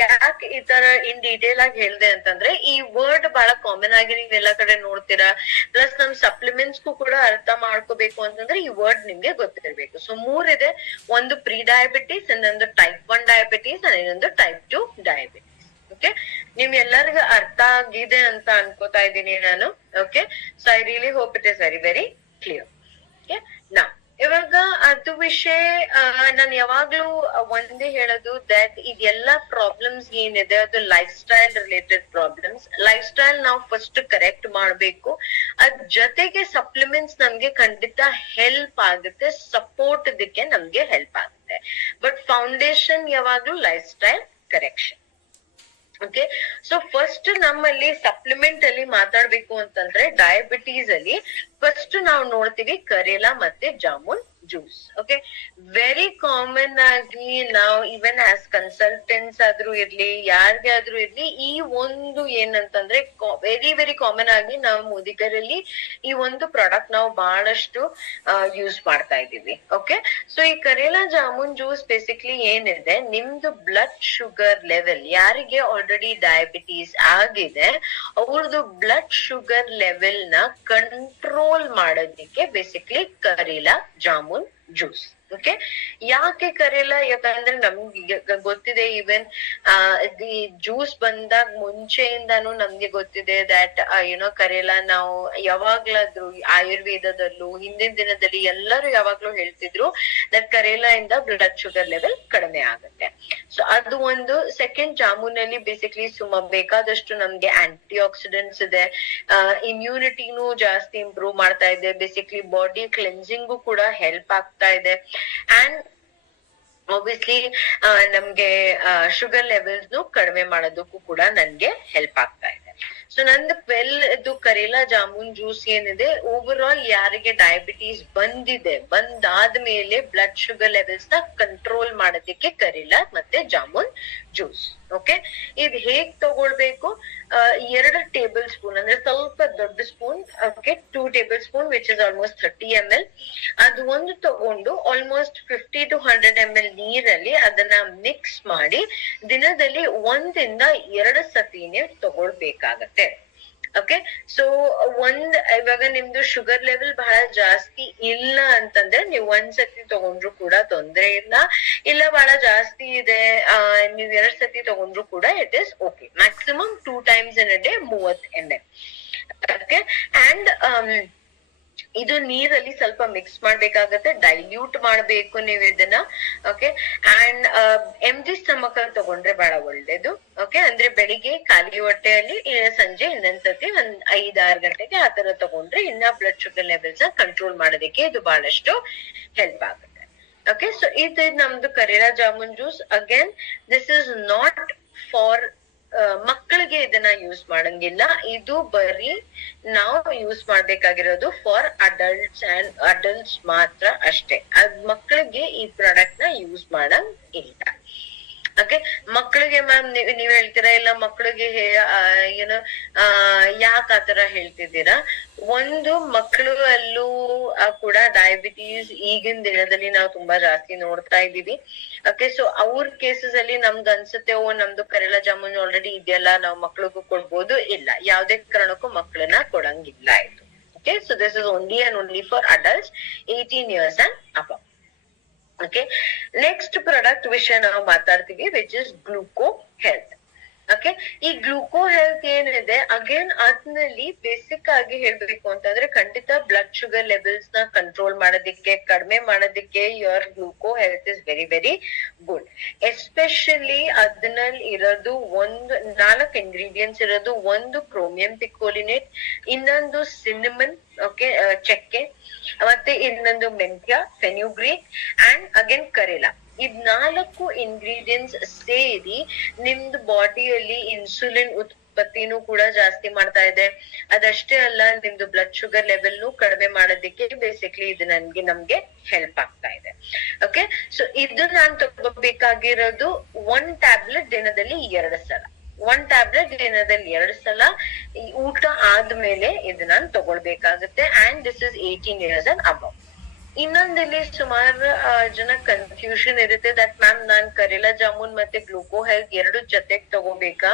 ಯಾಕೆ ಈ ತರ ಇನ್ ಡೀಟೇಲ್ ಆಗಿ ಹೇಳ್ದೆ ಅಂತಂದ್ರೆ, ಈ ವರ್ಡ್ ಬಹಳ ಕಾಮನ್ ಆಗಿ ನೀವ್ ಎಲ್ಲಾ ಕಡೆ ನೋಡ್ತೀರಾ. ಪ್ಲಸ್ ನಮ್ ಸಪ್ಲಿಮೆಂಟ್ಸ್ಗೂ ಕೂಡ ಅರ್ಥ ಮಾಡ್ಕೋಬೇಕು ಅಂತಂದ್ರೆ ಈ ವರ್ಡ್ ನಿಮ್ಗೆ ಗೊತ್ತಿರ್ಬೇಕು. ಸೊ ಮೂರಿದೆ, ಒಂದು ಪ್ರೀ ಡಯಾಬಿಟಿಸ್, ಇನ್ನೊಂದು ಟೈಪ್ 1 ಡಯಾಬಿಟಿಸ್, ಇನ್ನೊಂದು ಟೈಪ್ 2 ಡಯಾಬಿಟಿಸ್. ಓಕೆ, ನಿಮ್ ಎಲ್ಲರಿಗೂ ಅರ್ಥ ಆಗಿದೆ ಅಂತ ಅನ್ಕೋತಾ ಇದ್ದೀನಿ ನಾನು. Okay, so I really hope it is very very clear. Okay, ನಾ ಇವಾಗ ಅದು ವಿಷಯ ನಾನು ಯಾವಾಗ್ಲೂ ಒಂದೇ ಹೇಳೋದು ದಟ್ ಇದೆಲ್ಲಾ ಪ್ರಾಬ್ಲಮ್ಸ್ ಏನಿದೆ ಅದು life style related problems. Life style ನಾವು ಫಸ್ಟ್ ಕರೆಕ್ಟ್ ಮಾಡ್ಬೇಕು. ಅದ್ ಜೊತೆಗೆ ಸಪ್ಲಿಮೆಂಟ್ಸ್ ನಮ್ಗೆ ಖಂಡಿತ ಹೆಲ್ಪ್ ಆಗುತ್ತೆ, ಸಪೋರ್ಟ್ ಇದಕ್ಕೆ ನಮ್ಗೆ ಹೆಲ್ಪ್ ಆಗುತ್ತೆ. ಬಟ್ ಫೌಂಡೇಶನ್ ಯಾವಾಗ್ಲೂ life style correction. Okay, so first ನಮ್ಮಲ್ಲಿ ಸಪ್ಲಿಮೆಂಟ್ ಅಲ್ಲಿ ಮಾತಾಡ್ಬೇಕು ಅಂತಂದ್ರೆ ಡಯಾಬಿಟೀಸ್ ಅಲ್ಲಿ ಫಸ್ಟ್ ನಾವು ನೋಡ್ತೀವಿ ಕರೇಲಾ ಮತ್ತೆ jamun juice. Okay, very common ಆಗಿ ನಾವು ಇವನ್ ಆಸ್ ಕನ್ಸಲ್ಟೆಂಟ್ಸ್ ಆದ್ರೂ ಇರ್ಲಿ, ಯಾರಿಗೆ ಆದ್ರೂ ಇರ್ಲಿ, ಈ ಒಂದು ಏನಂತಂದ್ರೆ ವೆರಿ ವೆರಿ ಕಾಮನ್ ಆಗಿ ನಾವು ಮುದುಕರಲ್ಲಿ ಈ ಒಂದು ಪ್ರಾಡಕ್ಟ್ ನಾವು ಬಹಳಷ್ಟು ಯೂಸ್ ಮಾಡ್ತಾ ಇದೀವಿ. ಓಕೆ, ಸೊ ಈ ಕರೇಲಾ ಜಾಮೂನ್ ಜ್ಯೂಸ್ ಬೇಸಿಕ್ಲಿ ಏನಿದೆ, ನಿಮ್ದು ಬ್ಲಡ್ ಶುಗರ್ ಲೆವೆಲ್, ಯಾರಿಗೆ ಆಲ್ರೆಡಿ ಡಯಾಬಿಟೀಸ್ ಆಗಿದೆ ಅವ್ರದ್ದು ಬ್ಲಡ್ ಶುಗರ್ ಲೆವೆಲ್ ನ ಕಂಟ್ರೋಲ್ ಮಾಡೋದಿಕ್ಕೆ ಬೇಸಿಕ್ಲಿ ಕರೇಲಾ ಜಾಮೂನ್ ಜ್ಯೂಸ್. ಓಕೆ, ಯಾಕೆ ಕರೇಲಾ? ಯಾಕಂದ್ರೆ ನಮ್ಗೆ ಗೊತ್ತಿದೆ, ಈವನ್ ಈ ಜ್ಯೂಸ್ ಬಂದಾಗ ಮುಂಚೆಯಿಂದಾನು ನಮ್ಗೆ ಗೊತ್ತಿದೆ ದಟ್ ಏನೋ ಕರೇಲಾ ನಾವು ಯಾವಾಗ್ಲಾದ್ರೂ ಆಯುರ್ವೇದದಲ್ಲೂ ಹಿಂದಿನ ದಿನದಲ್ಲಿ ಎಲ್ಲರೂ ಯಾವಾಗ್ಲೂ ಹೇಳ್ತಿದ್ರು ದಟ್ ಕರೇಲಾ ಇಂದ ಬ್ಲಡ್ ಶುಗರ್ ಲೆವೆಲ್ ಕಡಿಮೆ ಆಗುತ್ತೆ. ಸೊ ಅದು ಒಂದು. ಸೆಕೆಂಡ್, ಜಾಮೂನ್ ಅಲ್ಲಿ ಬೇಸಿಕ್ಲಿ ಬೇಕಾದಷ್ಟು ನಮ್ಗೆ ಆಂಟಿ ಆಕ್ಸಿಡೆಂಟ್ಸ್ ಇದೆ, ಇಮ್ಯುನಿಟಿನೂ ಜಾಸ್ತಿ ಇಂಪ್ರೂವ್ ಮಾಡ್ತಾ ಇದೆ, ಬೇಸಿಕ್ಲಿ ಬಾಡಿ ಕ್ಲೆನ್ಸಿಂಗು ಕೂಡ ಹೆಲ್ಪ್ ಆಗ್ತಾ ಇದೆ. ಅಂಡ್ ಆಬ್ವಿಯಸ್ಲಿ ನಮ್ಗೆ ಶುಗರ್ ಲೆವೆಲ್ಸ್ ಕಡಿಮೆ ಮಾಡೋದಕ್ಕೂ ಕೂಡ ನನ್ಗೆ ಹೆಲ್ಪ್ ಆಗ್ತಾ ಇದೆ. ಸೊ ನಂದು ಇದು ಕರೇಲಾ ಜಾಮೂನ್ ಜ್ಯೂಸ್ ಏನಿದೆ, ಓವರ್ ಆಲ್ ಯಾರಿಗೆ ಡಯಾಬಿಟೀಸ್ ಬಂದಾದ್ಮೇಲೆ ಬ್ಲಡ್ ಶುಗರ್ ಲೆವೆಲ್ಸ್ ನ ಕಂಟ್ರೋಲ್ ಮಾಡೋದಕ್ಕೆ ಕರೇಲಾ ಮತ್ತೆ ಜಾಮೂನ್ ಜ್ಯೂಸ್. ಓಕೆ, ಇದು ಹೇಗ್ ತಗೊಳ್ಬೇಕು? 2 ಟೇಬಲ್ ಸ್ಪೂನ್ ಅಂದ್ರೆ ಸ್ವಲ್ಪ ದೊಡ್ಡ spoon. Okay, 2 table spoon which is almost 30 ml. ಅದು ಒಂದು ತಗೊಂಡು ಆಲ್ಮೋಸ್ಟ್ 50 to 100 ml ನೀರಲ್ಲಿ ಅದನ್ನ ಮಿಕ್ಸ್ ಮಾಡಿ ದಿನದಲ್ಲಿ 1 ಇಂದ 2 ಸತಿನೇ ತಗೊಳ್ಬೇಕಾಗತ್ತೆ. ಓಕೆ, ಸೊ ಇವಾಗ ನಿಮ್ದು ಶುಗರ್ ಲೆವೆಲ್ ಬಹಳ ಜಾಸ್ತಿ ಇಲ್ಲ ಅಂತಂದ್ರೆ ನೀವು 1 ಸತಿ ತಗೊಂಡ್ರು ಕೂಡ ತೊಂದ್ರೆ ಇಲ್ಲ ಬಹಳ ಜಾಸ್ತಿ ಇದೆ ನೀವ್ 2 ಸತಿ ತಗೊಂಡ್ರು ಕೂಡ it is okay. Maximum 2 times in a day 30 ml. Okay, and ಇದು ನೀರಲ್ಲಿ ಸ್ವಲ್ಪ ಮಿಕ್ಸ್ ಮಾಡ್ಬೇಕಾಗತ್ತೆ, ಡೈಲ್ಯೂಟ್ ಮಾಡ್ಬೇಕು ನೀವು ಇದನ್ನ. ಓಕೆ, ಅಂಡ್ ಎಂಟಿ ಸ್ಟಮಕ್ ಅಲ್ಲಿ ತಗೊಂಡ್ರೆ ಬಹಳ ಒಳ್ಳೇದು. ಓಕೆ, ಅಂದ್ರೆ ಬೆಳಿಗ್ಗೆ ಖಾಲಿ ಹೊಟ್ಟೆಯಲ್ಲಿ, ಸಂಜೆ ಇನ್ನೊಂದ್ಸತಿ 5-6 ಗಂಟೆಗೆ ಆತರ ತಗೊಂಡ್ರೆ ಇನ್ನ ಬ್ಲಡ್ ಶುಗರ್ ಲೆವೆಲ್ಸ್ ಕಂಟ್ರೋಲ್ ಮಾಡೋದಕ್ಕೆ ಇದು ಬಹಳಷ್ಟು ಹೆಲ್ಪ್ ಆಗುತ್ತೆ. ಓಕೆ, ಸೊ ಇದು ನಮ್ದು karela jamun juice. Again this is not for ಮಕ್ಕಳಿಗೆ ಇದನ್ನ ಯೂಸ್ ಮಾಡಂಗಿಲ್ಲ, ಇದು ಬರೀ ನಾವು ಯೂಸ್ ಮಾಡ್ಬೇಕಾಗಿರೋದು ಫಾರ್ ಅಡಲ್ಟ್ಸ್ ಮಾತ್ರ ಅಷ್ಟೇ. ಮಕ್ಕಳಿಗೆ ಈ ಪ್ರಾಡಕ್ಟ್ ನ ಯೂಸ್ ಮಾಡಂಗಿಲ್ಲ. ಓಕೆ, ಮಕ್ಕಳಿಗೆ ಮ್ಯಾಮ್ ನೀವ್ ಹೇಳ್ತೀರಾ ಇಲ್ಲ ಮಕ್ಕಳಿಗೆ ಏನೋ ಯಾಕೆ ಆತರ ಹೇಳ್ತಿದ್ದೀರಾ? ಒಂದು, ಮಕ್ಕಳು ಅಲ್ಲೂ ಕೂಡ ಡಯಾಬಿಟೀಸ್ ಈಗಿನ ದಿನದಲ್ಲಿ ನಾವು ತುಂಬಾ ಜಾಸ್ತಿ ನೋಡ್ತಾ ಇದೀವಿ. ಓಕೆ, ಸೊ ಅವ್ರ ಕೇಸಸ್ ಅಲ್ಲಿ ನಮ್ಗೆ ಅನ್ಸುತ್ತೆ ನಮ್ದು ಕರೇಲಾ ಜಾಮೂನ್ ಆಲ್ರೆಡಿ ಇದೆಯಲ್ಲ, ನಾವು ಮಕ್ಳಿಗೂ ಕೊಡ್ಬೋದು. ಇಲ್ಲ, ಯಾವ್ದೇ ಕಾರಣಕ್ಕೂ ಮಕ್ಕಳನ್ನ ಕೊಡಂಗಿಲ್ಲ ಇದು. Okay, so this is only and only for adults 18 years and above. Okay, next product ವಿಷಯ ನಾವು ಮಾತಾಡ್ತೀವಿ which is gluco health. Okay, ಈ ಗ್ಲೂಕೋ ಹೆಲ್ತ್ ಏನಿದೆ, ಅಗೇನ್ ಅದ್ನಲ್ಲಿ ಬೇಸಿಕ್ ಆಗಿ ಹೇಳ್ಬೇಕು ಅಂತಂದ್ರೆ ಖಂಡಿತ ಬ್ಲಡ್ ಶುಗರ್ ಲೆವೆಲ್ಸ್ ನ ಕಂಟ್ರೋಲ್ ಮಾಡೋದಿಕ್ಕೆ, ಕಡಿಮೆ ಮಾಡೋದಿಕ್ಕೆ your gluco health is very very good. Especially ಅದ್ರಲ್ಲಿ ಇರೋದು 4 ಇಂಗ್ರೀಡಿಯೆಂಟ್ಸ್ ಇರೋದು. ಒಂದು ಕ್ರೋಮಿಯಂ ಪಿಕೋಲಿನೇಟ್, ಇನ್ನೊಂದು ಸಿನಿಮನ್, ಓಕೆ ಚಕ್ಕೆ, ಮತ್ತೆ ಇನ್ನೊಂದು ಮೆಂತ್ಯ, ಫೆನ್ಯುಗ್ರೀಕ್ ಅಂಡ್ ಅಗೇನ್ ಕರೇಲಾ. ಇದ್ 4 ಇಂಗ್ರೀಡಿಯೆಂಟ್ಸ್ ಸೇರಿ ನಿಮ್ದು ಬಾಡಿಯಲ್ಲಿ ಇನ್ಸುಲಿನ್ ಉತ್ಪತ್ತಿನೂ ಕೂಡ ಜಾಸ್ತಿ ಮಾಡ್ತಾ ಇದೆ. ಅದಷ್ಟೇ ಅಲ್ಲ, ನಿಮ್ದು ಬ್ಲಡ್ ಶುಗರ್ ಲೆವೆಲ್ ಕಡಿಮೆ ಮಾಡೋದಿಕ್ಕೆ ಬೇಸಿಕ್ಲಿ ಇದು ನಮ್ಗೆ ಹೆಲ್ಪ್ ಆಗ್ತಾ ಇದೆ. ಓಕೆ, ಸೊ ಇದು ನಾನ್ ತಗೋಬೇಕಾಗಿರೋದು 1 ಟ್ಯಾಬ್ಲೆಟ್ ದಿನದಲ್ಲಿ 2 ಸಲ. 1 ಟ್ಯಾಬ್ಲೆಟ್ ದಿನದಲ್ಲಿ 2 ಸಲ ಊಟ ಆದ್ಮೇಲೆ ಇದು ನಾನು ತಗೊಳ್ಬೇಕಾಗುತ್ತೆ. And this is 18 years and above. ಇನ್ನೊಂದಿಲ್ಲಿ ಸುಮಾರು ಜನ ಕನ್ಫ್ಯೂಷನ್ ಇರುತ್ತೆ ದಟ್ ಮ್ಯಾಮ್ ನಾನ್ ಕರೇಲಾ ಜಾಮೂನ್ ಮತ್ತೆ ಗ್ಲೂಕೋ ಹೆಲ್ತ್ ಎರಡು ಜೊತೆಗ್ ತಗೋಬೇಕಾ.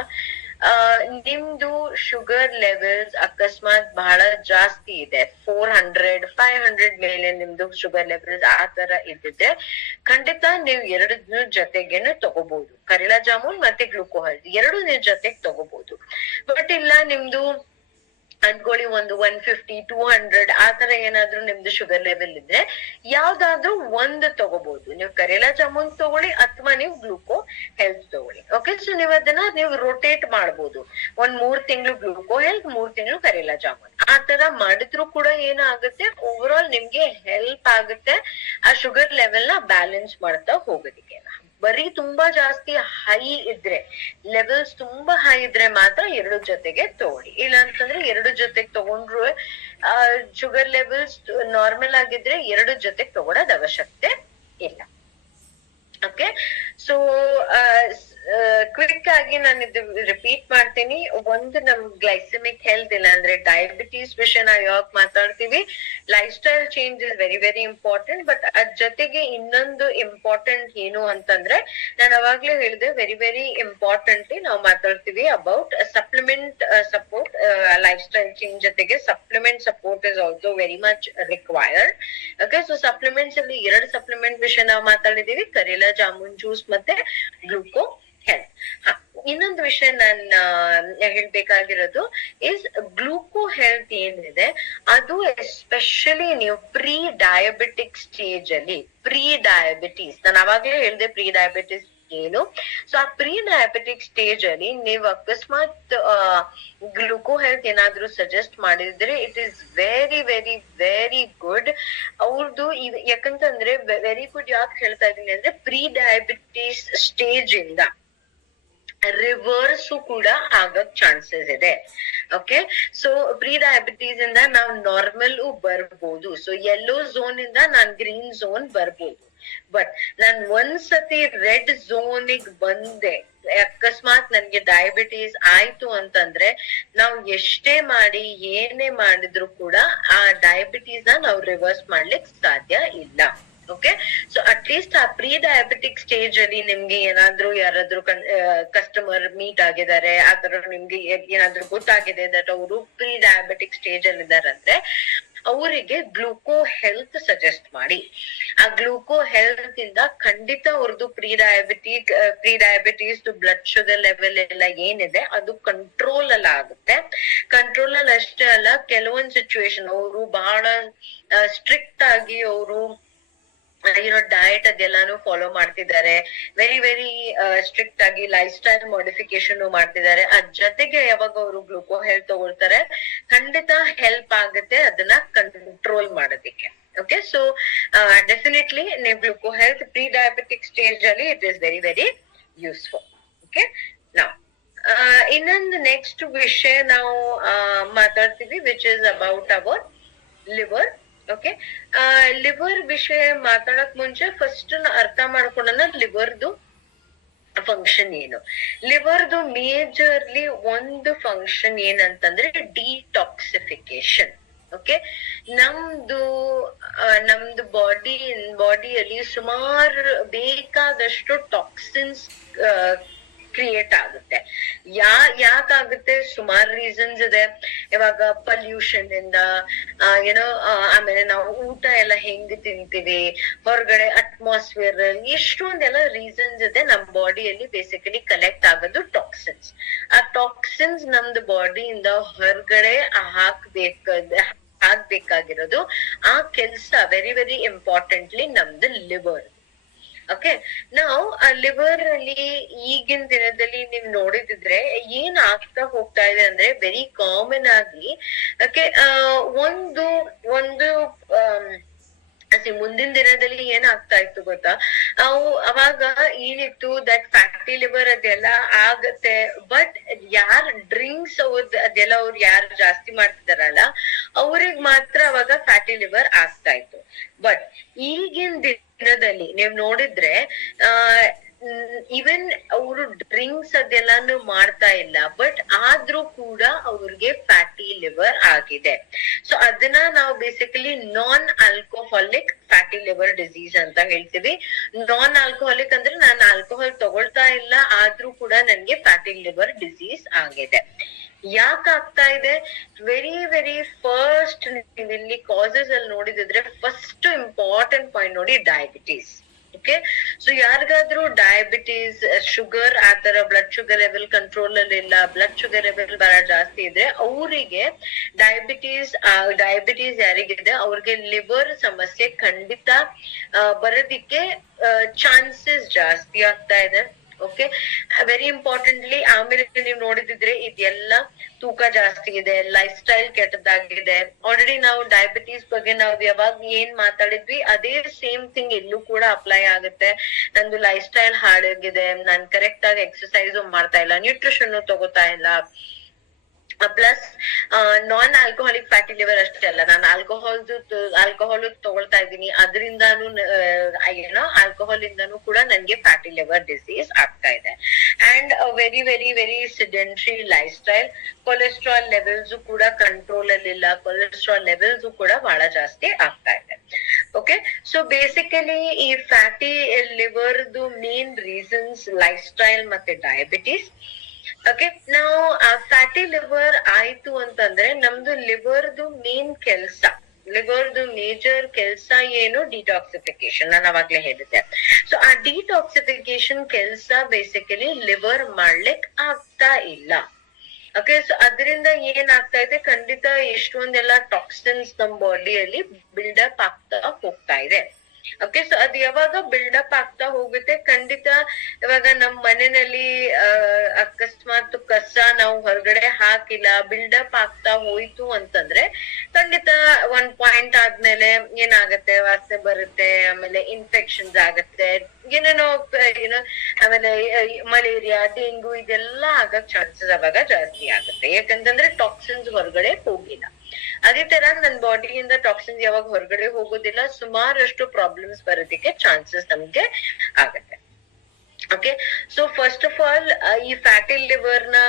ನಿಮ್ದು ಶುಗರ್ ಲೆವೆಲ್ಸ್ ಅಕಸ್ಮಾತ್ ಬಹಳ ಜಾಸ್ತಿ ಇದೆ, 400 500 ಮೇಲೆ ನಿಮ್ದು ಶುಗರ್ ಲೆವೆಲ್ಸ್ ಆ ತರ ಇದ್ದಿದ್ರೆ ಖಂಡಿತ ನೀವು ಎರಡು ಜೊತೆಗೇನು ತಗೋಬಹುದು. ಕರೇಲಾ ಜಾಮೂನ್ ಮತ್ತೆ ಗ್ಲೂಕೋ ಹೆಲ್ತ್ ಎರಡು ನೀವು ಜೊತೆಗ್ ತಗೋಬಹುದು. ಬಟ್ ಇಲ್ಲ ನಿಮ್ದು ಅನ್ಕೊಳ್ಳಿ ಒಂದು 150 200 ಆತರ ಏನಾದ್ರೂ ನಿಮ್ದು ಶುಗರ್ ಲೆವೆಲ್ ಇದ್ರೆ ಯಾವ್ದಾದ್ರು ಒಂದು ತಗೋಬಹುದು. ನೀವು ಕರೇಲಾ ಜಾಮೂನ್ ತಗೊಳ್ಳಿ ಅಥವಾ ನೀವು ಗ್ಲೂಕೋ ಹೆಲ್ತ್ ತಗೊಳ್ಳಿ. ಓಕೆ, ಸೊ ನೀವ್ ಅದನ್ನ ನೀವು ರೊಟೇಟ್ ಮಾಡ್ಬೋದು. 3 ತಿಂಗಳು ಗ್ಲೂಕೋ ಹೆಲ್ತ್, 3 ತಿಂಗಳು ಕರೇಲಾ ಜಾಮೂನ್ ಆ ತರ ಮಾಡಿದ್ರು ಕೂಡ ಏನಾಗುತ್ತೆ, ಓವರ್ ಆಲ್ ನಿಮ್ಗೆ ಹೆಲ್ಪ್ ಆಗುತ್ತೆ ಆ ಶುಗರ್ ಲೆವೆಲ್ ನ ಬ್ಯಾಲೆನ್ಸ್ ಮಾಡ್ತಾ ಹೋಗೋದಿಕ್ಕೆ. ಬರೀ ತುಂಬಾ ಜಾಸ್ತಿ ಹೈ ಇದ್ರೆ, ಲೆವೆಲ್ಸ್ ತುಂಬಾ ಹೈ ಇದ್ರೆ ಮಾತ್ರ ಎರಡು ಜೊತೆಗೆ ತಗೊಳ್ಳಿ. ಇಲ್ಲ ಅಂತಂದ್ರೆ ಎರಡು ಜೊತೆಗೆ ತಗೊಂಡ್ರು ಶುಗರ್ ಲೆವೆಲ್ಸ್ ನಾರ್ಮಲ್ ಆಗಿದ್ರೆ ಎರಡು ಜೊತೆಗೆ ತಗೊಳೋದ್ ಅವಶ್ಯಕತೆ ಇಲ್ಲ. ಓಕೆ, ಸೊ ಕ್ವಿಕ್ ಆಗಿ ನಾನು ಇದು ರಿಪೀಟ್ ಮಾಡ್ತೀನಿ. ಒಂದು ನಮ್ ಗ್ಲೈಸೆಮಿಕ್ ಹೆಲ್ತ್ ಇಲ್ಲ ಅಂದ್ರೆ ಡಯಾಬಿಟೀಸ್ ವಿಷಯ ನಾವು ಯಾವಾಗ ಮಾತಾಡ್ತೀವಿ, life style change is very very important. But ಅದ್ ಜೊತೆಗೆ ಇನ್ನೊಂದು ಇಂಪಾರ್ಟೆಂಟ್ ಏನು ಅಂತಂದ್ರೆ, ನಾನು ಅವಾಗ್ಲೇ ಹೇಳಿದೆ ವೆರಿ ವೆರಿ ಇಂಪಾರ್ಟೆಂಟ್ಲಿ ನಾವು ಮಾತಾಡ್ತೀವಿ about supplement support. Lifestyle change ಜೊತೆಗೆ supplement support is also very much required. Okay, so supplements ಅಲ್ಲಿ 2 ಸಪ್ಲಿಮೆಂಟ್ ವಿಷಯ ನಾವು ಮಾತಾಡಿದೀವಿ, ಕರೇಲಾ ಜಾಮೂನ್ ಜ್ಯೂಸ್ ಮತ್ತೆ ಗ್ಲೂಕೋ ಹೆಲ್ತ್. ಇನ್ನೊಂದು ವಿಷಯ ನಾನು ಹೇಳ್ಬೇಕಾಗಿರೋದು ಇಸ್ ಗ್ಲೂಕೋ ಹೆಲ್ತ್ ಏನಿದೆ ಅದು ಎಸ್ಪೆಷಲಿ ನೀವು ಪ್ರೀ ಡಯಾಬಿಟಿಕ್ ಸ್ಟೇಜ್ ಅಲ್ಲಿ, ಪ್ರೀ ಡಯಾಬಿಟೀಸ್ ನಾನು ಅವಾಗ್ಲೇ ಹೇಳಿದೆ ಪ್ರೀ ಡಯಾಬಿಟಿಸ್ ಏನು. ಸೊ ಆ ಪ್ರೀ ಡಯಾಬಿಟಿಕ್ ಸ್ಟೇಜ್ ಅಲ್ಲಿ ನೀವು ಅಕಸ್ಮಾತ್ ಗ್ಲೂಕೋ ಹೆಲ್ತ್ ಏನಾದ್ರು ಸಜೆಸ್ಟ್ ಮಾಡಿದ್ರೆ it is very very very good. ಅವ್ರದ್ದು ಯಾಕಂತಂದ್ರೆ ವೆರಿ ಗುಡ್ ಯಾಕೆ ಹೇಳ್ತಾ ಇದೀನಿ ಅಂದ್ರೆ, ಪ್ರೀ ಡಯಾಬಿಟಿಸ್ ಸ್ಟೇಜ್ ಇಂದ ರಿವರ್ಸ್ ಕೂಡ ಆಗಕ್ ಚಾನ್ಸಸ್ ಇದೆ. ಓಕೆ, ಸೊ ಪ್ರೀ ಡಯಾಬಿಟೀಸ್ ಇಂದ ನಾವು ನಾರ್ಮಲ್ ಬರ್ಬೋದು. ಸೊ ಯೆಲ್ಲೋ ಝೋನ್ ಇಂದ ನಾನ್ ಗ್ರೀನ್ ಝೋನ್ ಬರ್ಬೋದು. ಬಟ್ ನಾನ್ ಒಂದ್ಸತಿ ರೆಡ್ ಝೋನಿಗ್ ಬಂದೆ, ಅಕಸ್ಮಾತ್ ನನ್ಗೆ ಡಯಾಬಿಟೀಸ್ ಆಯ್ತು ಅಂತಂದ್ರೆ ನಾವ್ ಎಷ್ಟೇ ಮಾಡಿ ಏನೇ ಮಾಡಿದ್ರು ಕೂಡ ಆ ಡಯಾಬಿಟೀಸ್ ನ ನಾವು ರಿವರ್ಸ್ ಮಾಡ್ಲಿಕ್ ಸಾಧ್ಯ ಇಲ್ಲ. ಓಕೆ, ಸೊ ಅಟ್ ಲೀಸ್ಟ್ ಆ ಪ್ರೀ ಡಯಾಬಿಟಿಕ್ ಸ್ಟೇಜ್ ಅಲ್ಲಿ ನಿಮ್ಗೆ ಏನಾದ್ರು ಯಾರಾದ್ರೂ ಕಸ್ಟಮರ್ ಮೀಟ್ ಆಗಿದ್ದಾರೆ, ಆತರ ನಿಮ್ಗೆ ಏನಾದ್ರು ಗೊತ್ತಾಗಿದೆ ದಟ್ ಅವರು ಪ್ರೀ ಡಯಾಬಿಟಿಕ್ ಸ್ಟೇಜ್ ಅಲ್ಲಿ ಇದಾರೆ ಅಂದ್ರೆ ಅವರಿಗೆ ಗ್ಲೂಕೋ ಹೆಲ್ತ್ ಸಜೆಸ್ಟ್ ಮಾಡಿ. ಆ ಗ್ಲೂಕೋ ಹೆಲ್ತ್ ಇಂದ ಖಂಡಿತ ಅವ್ರದ್ದು pre diabetes blood sugar level ಎಲ್ಲ ಏನಿದೆ ಅದು ಕಂಟ್ರೋಲ್ ಅಲ್ಲಿ ಆಗುತ್ತೆ. ಕಂಟ್ರೋಲ್ ಅಲ್ಲಿ ಅಷ್ಟೇ ಅಲ್ಲ, ಕೆಲವೊಂದ್ ಸಿಚುವೇಶನ್ ಅವರು ಬಹಳ ಸ್ಟ್ರಿಕ್ಟ್ ಆಗಿ ಅವರು ಡಯಟ್ ಅದೆಲ್ಲಾನು ಫಾಲೋ ಮಾಡ್ತಿದ್ದಾರೆ, ವೆರಿ ವೆರಿ ಸ್ಟ್ರಿಕ್ಟ್ ಆಗಿ ಲೈಫ್ ಸ್ಟೈಲ್ ಮಾಡಿಫಿಕೇಶನ್ ಮಾಡ್ತಿದ್ದಾರೆ. ಅದ್ ಜೊತೆಗೆ ಯಾವಾಗ ಅವರು ಗ್ಲೂಕೋ ಹೆಲ್ತ್ ತಗೊಳ್ತಾರೆ ಖಂಡಿತ ಹೆಲ್ಪ್ ಆಗುತ್ತೆ ಅದನ್ನ ಕಂಟ್ರೋಲ್ ಮಾಡೋದಿಕ್ಕೆ. ಓಕೆ, ಸೊ ಡೆಫಿನೆಟ್ಲಿ ನೀವು gluco health pre diabetic stage ಅಲ್ಲಿ it is very very useful. Okay, ನಾವು ಇನ್ನೊಂದು ನೆಕ್ಸ್ಟ್ ವಿಷಯ ನಾವು ಮಾತಾಡ್ತೀವಿ which is about our liver. Okay, liver ವಿಷಯ ಮಾತಾಡಕ್ ಮುಂಚೆ ಫಸ್ಟ್ ಅರ್ಥ ಮಾಡ್ಕೊಂಡ ಲಿವರ್ದು ಫಂಕ್ಷನ್ ಏನು. ಲಿವರ್ದು ಮೇಜರ್ಲಿ ಒಂದು ಫಂಕ್ಷನ್ ಏನಂತಂದ್ರೆ ಡಿಟಾಕ್ಸಿಫಿಕೇಶನ್. ಓಕೆ, ನಮ್ದು ಬಾಡಿಯಲ್ಲಿ ಸುಮಾರು ಬೇಕಾದಷ್ಟು ಟಾಕ್ಸಿನ್ಸ್ ಕ್ರಿಯೇಟ್ ಆಗುತ್ತೆ. ಯಾಕಾಗುತ್ತೆ, ಸುಮಾರು ರೀಸನ್ಸ್ ಇದೆ. ಇವಾಗ ಪಲ್ಯೂಷನ್ ಇಂದ ಆಮೇಲೆ ನಾವು ಊಟ ಎಲ್ಲ ಹೆಂಗ್ ತಿಂತೀವಿ, ಹೊರಗಡೆ ಅಟ್ಮಾಸ್ಫಿಯರ್, ಎಷ್ಟೊಂದೆಲ್ಲ ರೀಸನ್ಸ್ ಇದೆ. ನಮ್ ಬಾಡಿಯಲ್ಲಿ ಬೇಸಿಕಲಿ ಕಲೆಕ್ಟ್ ಆಗೋದು ಟಾಕ್ಸಿನ್ಸ್. ಆ ಟಾಕ್ಸಿನ್ಸ್ ನಮ್ದು ಬಾಡಿಯಿಂದ ಹೊರಗಡೆ ಹಾಕ್ಬೇಕಾಗಿರೋದು ಆ ಕೆಲ್ಸ ವೆರಿ ವೆರಿ ಇಂಪಾರ್ಟೆಂಟ್ಲಿ ನಮ್ದು ಲಿವರ್. ಓಕೆ, ನಾವು ಆ ಲಿವರ್ ಅಲ್ಲಿ ಈಗಿನ ದಿನದಲ್ಲಿ ನೀವ್ ನೋಡಿದಿದ್ರೆ ಏನ್ ಆಗ್ತಾ ಹೋಗ್ತಾ ಇದೆ ಅಂದ್ರೆ ವೆರಿ ಕಾಮನ್ ಆಗಿ ಓಕೆ ಒಂದು ಮುಂದಿನ ದಿನದಲ್ಲಿ ಏನ್ ಆಗ್ತಾ ಇತ್ತು ಗೊತ್ತಾ, ಅವಾಗ ಏನಿತ್ತು ದಟ್ ಫ್ಯಾಟಿ ಲಿವರ್ ಅದೆಲ್ಲ ಆಗತ್ತೆ. ಬಟ್ ಯಾರ್ ಡ್ರಿಂಕ್ಸ್ ಅದೆಲ್ಲ ಅವ್ರು ಯಾರು ಜಾಸ್ತಿ ಮಾಡ್ತಿದಾರಲ್ಲ ಅವ್ರಿಗ್ ಮಾತ್ರ ಅವಾಗ ಫ್ಯಾಟಿ ಲಿವರ್ ಆಗ್ತಾ ಇತ್ತು. ಬಟ್ ಈಗಿನ ದಿನದಲ್ಲಿ ನೀವ್ ನೋಡಿದ್ರೆ ಈವನ್ ಅವರು ಡ್ರಿಂಕ್ಸ್ ಅದೆಲ್ಲಾನು ಮಾಡ್ತಾ ಇಲ್ಲ, ಬಟ್ ಆದ್ರೂ ಕೂಡ ಅವ್ರಿಗೆ ಫ್ಯಾಟಿ ಲಿವರ್ ಆಗಿದೆ. ಸೊ ಅದನ್ನ ನಾವು basically non alcoholic fatty liver disease ಅಂತ ಹೇಳ್ತೀವಿ. ನಾನ್ ಆಲ್ಕೋಹಾಲಿಕ್ ಅಂದ್ರೆ ನಾನು ಆಲ್ಕೋಹಾಲ್ ತಗೊಳ್ತಾ ಇಲ್ಲ, ಆದ್ರೂ ಕೂಡ ನನ್ಗೆ ಫ್ಯಾಟಿ ಲಿವರ್ ಡಿಸೀಸ್ ಆಗಿದೆ. ಯಾಕೆ ಆಗ್ತಾ ಇದೆ? ವೆರಿ ಫಸ್ಟ್ ಇಲ್ಲಿ ಕಾಸಸ್ ಅಲ್ಲಿ ನೋಡಿದ್ರೆ ಫಸ್ಟ್ ಇಂಪಾರ್ಟೆಂಟ್ ಪಾಯಿಂಟ್ ನೋಡಿ, ಡಯಾಬಿಟೀಸ್. ಓಕೆ, ಸೊ ಯಾರಿಗಾದ್ರೂ ಡಯಾಬಿಟೀಸ್, ಶುಗರ್, ಆತರ ಬ್ಲಡ್ ಶುಗರ್ ಲೆವೆಲ್ ಕಂಟ್ರೋಲ್ ಅಲ್ಲಿ ಇಲ್ಲ, ಬ್ಲಡ್ ಶುಗರ್ ಲೆವೆಲ್ ಬಹಳ ಜಾಸ್ತಿ ಇದ್ರೆ ಅವರಿಗೆ ಡಯಾಬಿಟೀಸ್ ಯಾರಿಗಿದೆ ಅವ್ರಿಗೆ ಲಿವರ್ ಸಮಸ್ಯೆ ಖಂಡಿತ ಬರೋದಿಕ್ಕೆ ಚಾನ್ಸಸ್ ಜಾಸ್ತಿ ಆಗ್ತಾ ಇದೆ. ಓಕೆ, ವೆರಿ ಇಂಪಾರ್ಟೆಂಟ್ಲಿ ಆಮೇಲೆ ನೀವು ನೋಡಿದಿದ್ರೆ ಇದೆಲ್ಲ ತೂಕ ಜಾಸ್ತಿ ಇದೆ, ಲೈಫ್ ಸ್ಟೈಲ್ ಕೆಟ್ಟದಾಗಿದೆ. ಆಲ್ರೆಡಿ ನಾವು ಡಯಾಬಿಟೀಸ್ ಬಗ್ಗೆ ನಾವು ಯಾವಾಗ ಏನ್ ಮಾತಾಡಿದ್ವಿ ಅದೇ ಸೇಮ್ ಥಿಂಗ್ ಇಲ್ಲೂ ಕೂಡ ಅಪ್ಲೈ ಆಗುತ್ತೆ. ನಂದು ಲೈಫ್ ಸ್ಟೈಲ್ ಹಾಳಾಗಿದೆ, ನಾನ್ ಕರೆಕ್ಟ್ ಆಗಿ ಎಕ್ಸರ್ಸೈಸ್ ಮಾಡ್ತಾ ಇಲ್ಲ, ನ್ಯೂಟ್ರಿಷನ್ ತಗೋತಾ ಇಲ್ಲ. Plus non alcoholic fatty liver ಅಷ್ಟೇ ಅಲ್ಲ, ನಾನು ಆಲ್ಕೋಹಾಲ್ ತಗೊಳ್ತಾ ಇದ್ದೀನಿ, ಅದರಿಂದಾನು ಏನೋ ಆಲ್ಕೋಹಾಲ್ ಇಂದಾನು ಕೂಡ ನನ್ಗೆ ಫ್ಯಾಟಿ ಲಿವರ್ ಡಿಸೀಸ್ ಆಗ್ತಾ ಇದೆ. And very sedentary lifestyle, cholesterol levels ಕೂಡ ಕಂಟ್ರೋಲ್ ಅಲ್ಲಿ ಇಲ್ಲ, ಕೊಲೆಸ್ಟ್ರಾಲ್ ಲೆವೆಲ್ಸ್ ಕೂಡ ಬಹಳ ಜಾಸ್ತಿ ಆಗ್ತಾ ಇದೆ. ಓಕೆ, ಸೊ ಬೇಸಿಕಲಿ ಈ ಫ್ಯಾಟಿ ಲಿವರ್ದು ಮೇನ್ ರೀಸನ್ಸ್ ಲೈಫ್ ಸ್ಟೈಲ್ ಮತ್ತೆ ಡಯಾಬಿಟೀಸ್. ಓಕೆ, ನಾವು ಫ್ಯಾಟಿ ಲಿವರ್ ಆಯ್ತು ಅಂತಂದ್ರೆ ನಮ್ದು ಲಿವರ್ದು ಮೇನ್ ಲಿವರ್ದು ಮೇಜರ್ ಕೆಲ್ಸ ಏನು? ಡಿಟಾಕ್ಸಿಫಿಕೇಶನ್. ನಾನು ಅವಾಗ್ಲೇ ಹೇಳಿದ್ದೆ. ಸೊ ಆ ಡಿಟಾಕ್ಸಿಫಿಕೇಶನ್ ಕೆಲ್ಸ ಬೇಸಿಕಲಿ ಲಿವರ್ ಮಾಡ್ಲಿಕ್ ಆಗ್ತಾ ಇಲ್ಲ. ಓಕೆ, ಸೊ ಅದರಿಂದ ಏನಾಗ್ತಾ ಇದೆ, ಖಂಡಿತ ಎಷ್ಟೊಂದೆಲ್ಲ ಟಾಕ್ಸಿನ್ಸ್ ನಮ್ ಬಾಡಿಯಲ್ಲಿ ಬಿಲ್ಡಪ್ ಆಗ್ತಾ ಹೋಗ್ತಾ ಇದೆ. ಓಕೆ, ಸೊ ಅದು ಯಾವಾಗ ಬಿಲ್ಡಪ್ ಆಗ್ತಾ ಹೋಗುತ್ತೆ, ಖಂಡಿತ ಇವಾಗ ನಮ್ ಮನೆಯಲ್ಲಿ ಅಕಸ್ಮಾತ್ ಕಸ ನಾವು ಹೊರಗಡೆ ಹಾಕಿಲ್ಲ, ಬಿಲ್ಡಪ್ ಆಗ್ತಾ ಹೋಯ್ತು ಅಂತಂದ್ರೆ ಖಂಡಿತ ಒಂದ್ ಪಾಯಿಂಟ್ ಆದ್ಮೇಲೆ ಏನಾಗತ್ತೆ, ವಾಸನೆ ಬರುತ್ತೆ, ಆಮೇಲೆ ಇನ್ಫೆಕ್ಷನ್ಸ್ ಆಗತ್ತೆ, ಏನೇನೋ ಆಮೇಲೆ ಮಲೇರಿಯಾ, ಡೆಂಗು ಇದೆಲ್ಲ ಆಗಕ್ ಚಾನ್ಸಸ್ ಅವಾಗ ಜಾಸ್ತಿ ಆಗುತ್ತೆ. ಯಾಕಂತಂದ್ರೆ ಟಾಕ್ಸಿನ್ಸ್ ಹೊರಗಡೆ ಹೋಗಿಲ್ಲ. ಅದೇ ತರ ನನ್ ಬಾಡಿಯಿಂದ ಟಾಕ್ಸಿನ್ಸ್ ಯಾವಾಗ ಹೊರಗಡೆ ಹೋಗೋದಿಲ್ಲ, ಸುಮಾರಷ್ಟು ಪ್ರಾಬ್ಲಮ್ಸ್ ಬರೋದಕ್ಕೆ ಚಾನ್ಸಸ್ ನಮ್ಗೆ ಆಗತ್ತೆ. Okay, so first of all ಈ ಫ್ಯಾಟಿ ಲಿವರ್ ನ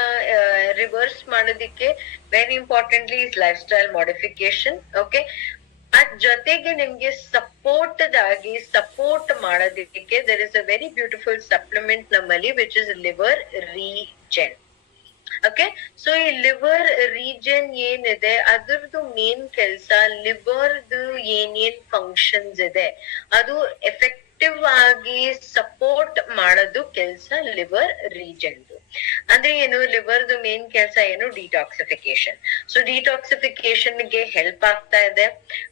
ರಿವರ್ಸ್ ಮಾಡೋದಿಕ್ಕೆ very importantly is lifestyle modification. Okay, ಅದ್ ಜೊತೆಗೆ ನಿಮ್ಗೆ ಸಪೋರ್ಟ್ ಮಾಡೋದಿಕ್ಕೆ there is a very beautiful supplement ನಮ್ಮಲ್ಲಿ, which is liver regen. Okay, so ಈ ಲಿವರ್ ರೀಜನ್ ಏನಿದೆ ಅದ್ರದ್ದು ಮೇನ್ ಕೆಲ್ಸ, ಲಿವರ್ದು ಏನೇನ್ ಫಂಕ್ಷನ್ಸ್ ಇದೆ ಅದು ಎಫೆಕ್ಟಿವ್ ಆಗಿ ಸಪೋರ್ಟ್ ಮಾಡೋದು ಕೆಲ್ಸ ಲಿವರ್ ರೀಜನ್. ಅಂದ್ರೆ ಏನು? ಲಿವರ್ದು ಮೇನ್ ಕೆಲಸ ಏನು? ಡಿಟಾಕ್ಸಿಫಿಕೇಶನ್. ಸೊ ಡಿಟಾಕ್ಸಿಫಿಕೇಶನ್ ಗೆ ಹೆಲ್ಪ್ ಆಗ್ತಾ ಇದೆ.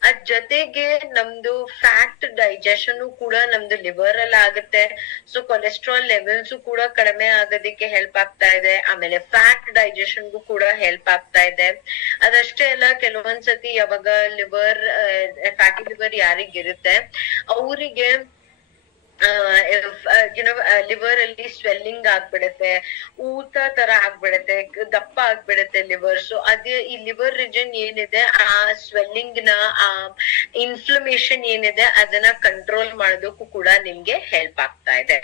ಅದ್ ಜೊತೆಗೆ ನಮ್ದು ಫ್ಯಾಟ್ ಡೈಜೆಷನ್ ಕೂಡ ನಮ್ದು ಲಿವರ್ ಅಲ್ಲಿ ಆಗುತ್ತೆ. ಸೊ ಕೊಲೆಸ್ಟ್ರಾಲ್ ಲೆವೆಲ್ಸ್ ಕೂಡ ಕಡಿಮೆ ಆಗೋದಿಕ್ಕೆ ಹೆಲ್ಪ್ ಆಗ್ತಾ ಇದೆ. ಆಮೇಲೆ ಫ್ಯಾಟ್ ಡೈಜೆಷನ್ಗೂ ಕೂಡ ಹೆಲ್ಪ್ ಆಗ್ತಾ ಇದೆ. ಅದಷ್ಟೇ ಅಲ್ಲ, ಕೆಲವೊಂದ್ಸತಿ ಯಾವಾಗ ಫ್ಯಾಟಿ ಲಿವರ್ ಯಾರಿಗಿರುತ್ತೆ ಅವರಿಗೆ ಲಿವರ್ ಅಲ್ಲಿ ಸ್ವೆಲ್ಲಿಂಗ್ ಆಗ್ಬಿಡತ್ತೆ, ಊತ ತರ ಆಗ್ಬಿಡತ್ತೆ, ದಪ್ಪ ಆಗ್ಬಿಡತ್ತೆ ಲಿವರ್. ಸೊ ಅದೇ ಈ ಲಿವರ್ ರೀಜನ್ ಏನಿದೆ ಆ ಸ್ವೆಲ್ಲಿಂಗ್ ನ, ಆ ಇನ್ಫ್ಲಮೇಷನ್ ಏನಿದೆ ಅದನ್ನ ಕಂಟ್ರೋಲ್ ಮಾಡೋದಕ್ಕೂ ಕೂಡ ನಿಮ್ಗೆ ಹೆಲ್ಪ್ ಆಗ್ತಾ ಇದೆ.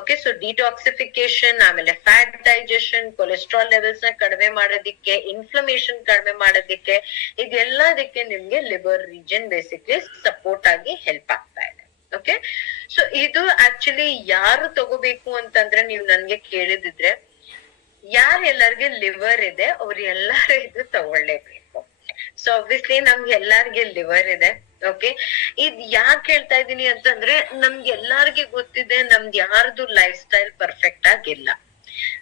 ಓಕೆ, ಸೊ ಡಿಟಾಕ್ಸಿಫಿಕೇಶನ್, ಆಮೇಲೆ ಫ್ಯಾಟ್ ಡೈಜೆಷನ್, ಕೊಲೆಸ್ಟ್ರಾಲ್ ಲೆವೆಲ್ಸ್ ನ ಕಡಿಮೆ ಮಾಡೋದಿಕ್ಕೆ, ಇನ್ಫ್ಲಮೇಷನ್ ಕಡಿಮೆ ಮಾಡೋದಿಕ್ಕೆ, ಇದೆಲ್ಲದಕ್ಕೆ ನಿಮ್ಗೆ ಲಿವರ್ ರೀಜನ್ ಬೇಸಿಕ್ಲಿ ಸಪೋರ್ಟ್ ಆಗಿ ಹೆಲ್ಪ್ ಆಗ್ತಾ ಇದೆ. ಓಕೆ, ಸೊ ಇದು ಆಕ್ಚುಲಿ ಯಾರು ತಗೋಬೇಕು ಅಂತಂದ್ರೆ, ನೀವು ನನ್ಗೆ ಕೇಳಿದಿದ್ರೆ ಯಾರೆಲ್ಲರಿಗೆ ಲಿವರ್ ಇದೆ ಅವ್ರು ಎಲ್ಲಾರು ಇದು ತಗೊಳ್ಳೇಬೇಕು. ಸೊ ಆಬ್ವಿಯಸ್ಲಿ ನಮ್ಗೆ ಎಲ್ಲಾರ್ಗೆ ಲಿವರ್ ಇದೆ. ಓಕೆ, ಇದ್ ಯಾಕೆ ಹೇಳ್ತಾ ಇದೀನಿ ಅಂತಂದ್ರೆ, ನಮ್ಗೆ ಎಲ್ಲಾರ್ಗೆ ಗೊತ್ತಿದೆ ನಮ್ದು ಯಾರ್ದು ಲೈಫ್ ಸ್ಟೈಲ್ ಪರ್ಫೆಕ್ಟ್ ಆಗಿಲ್ಲ.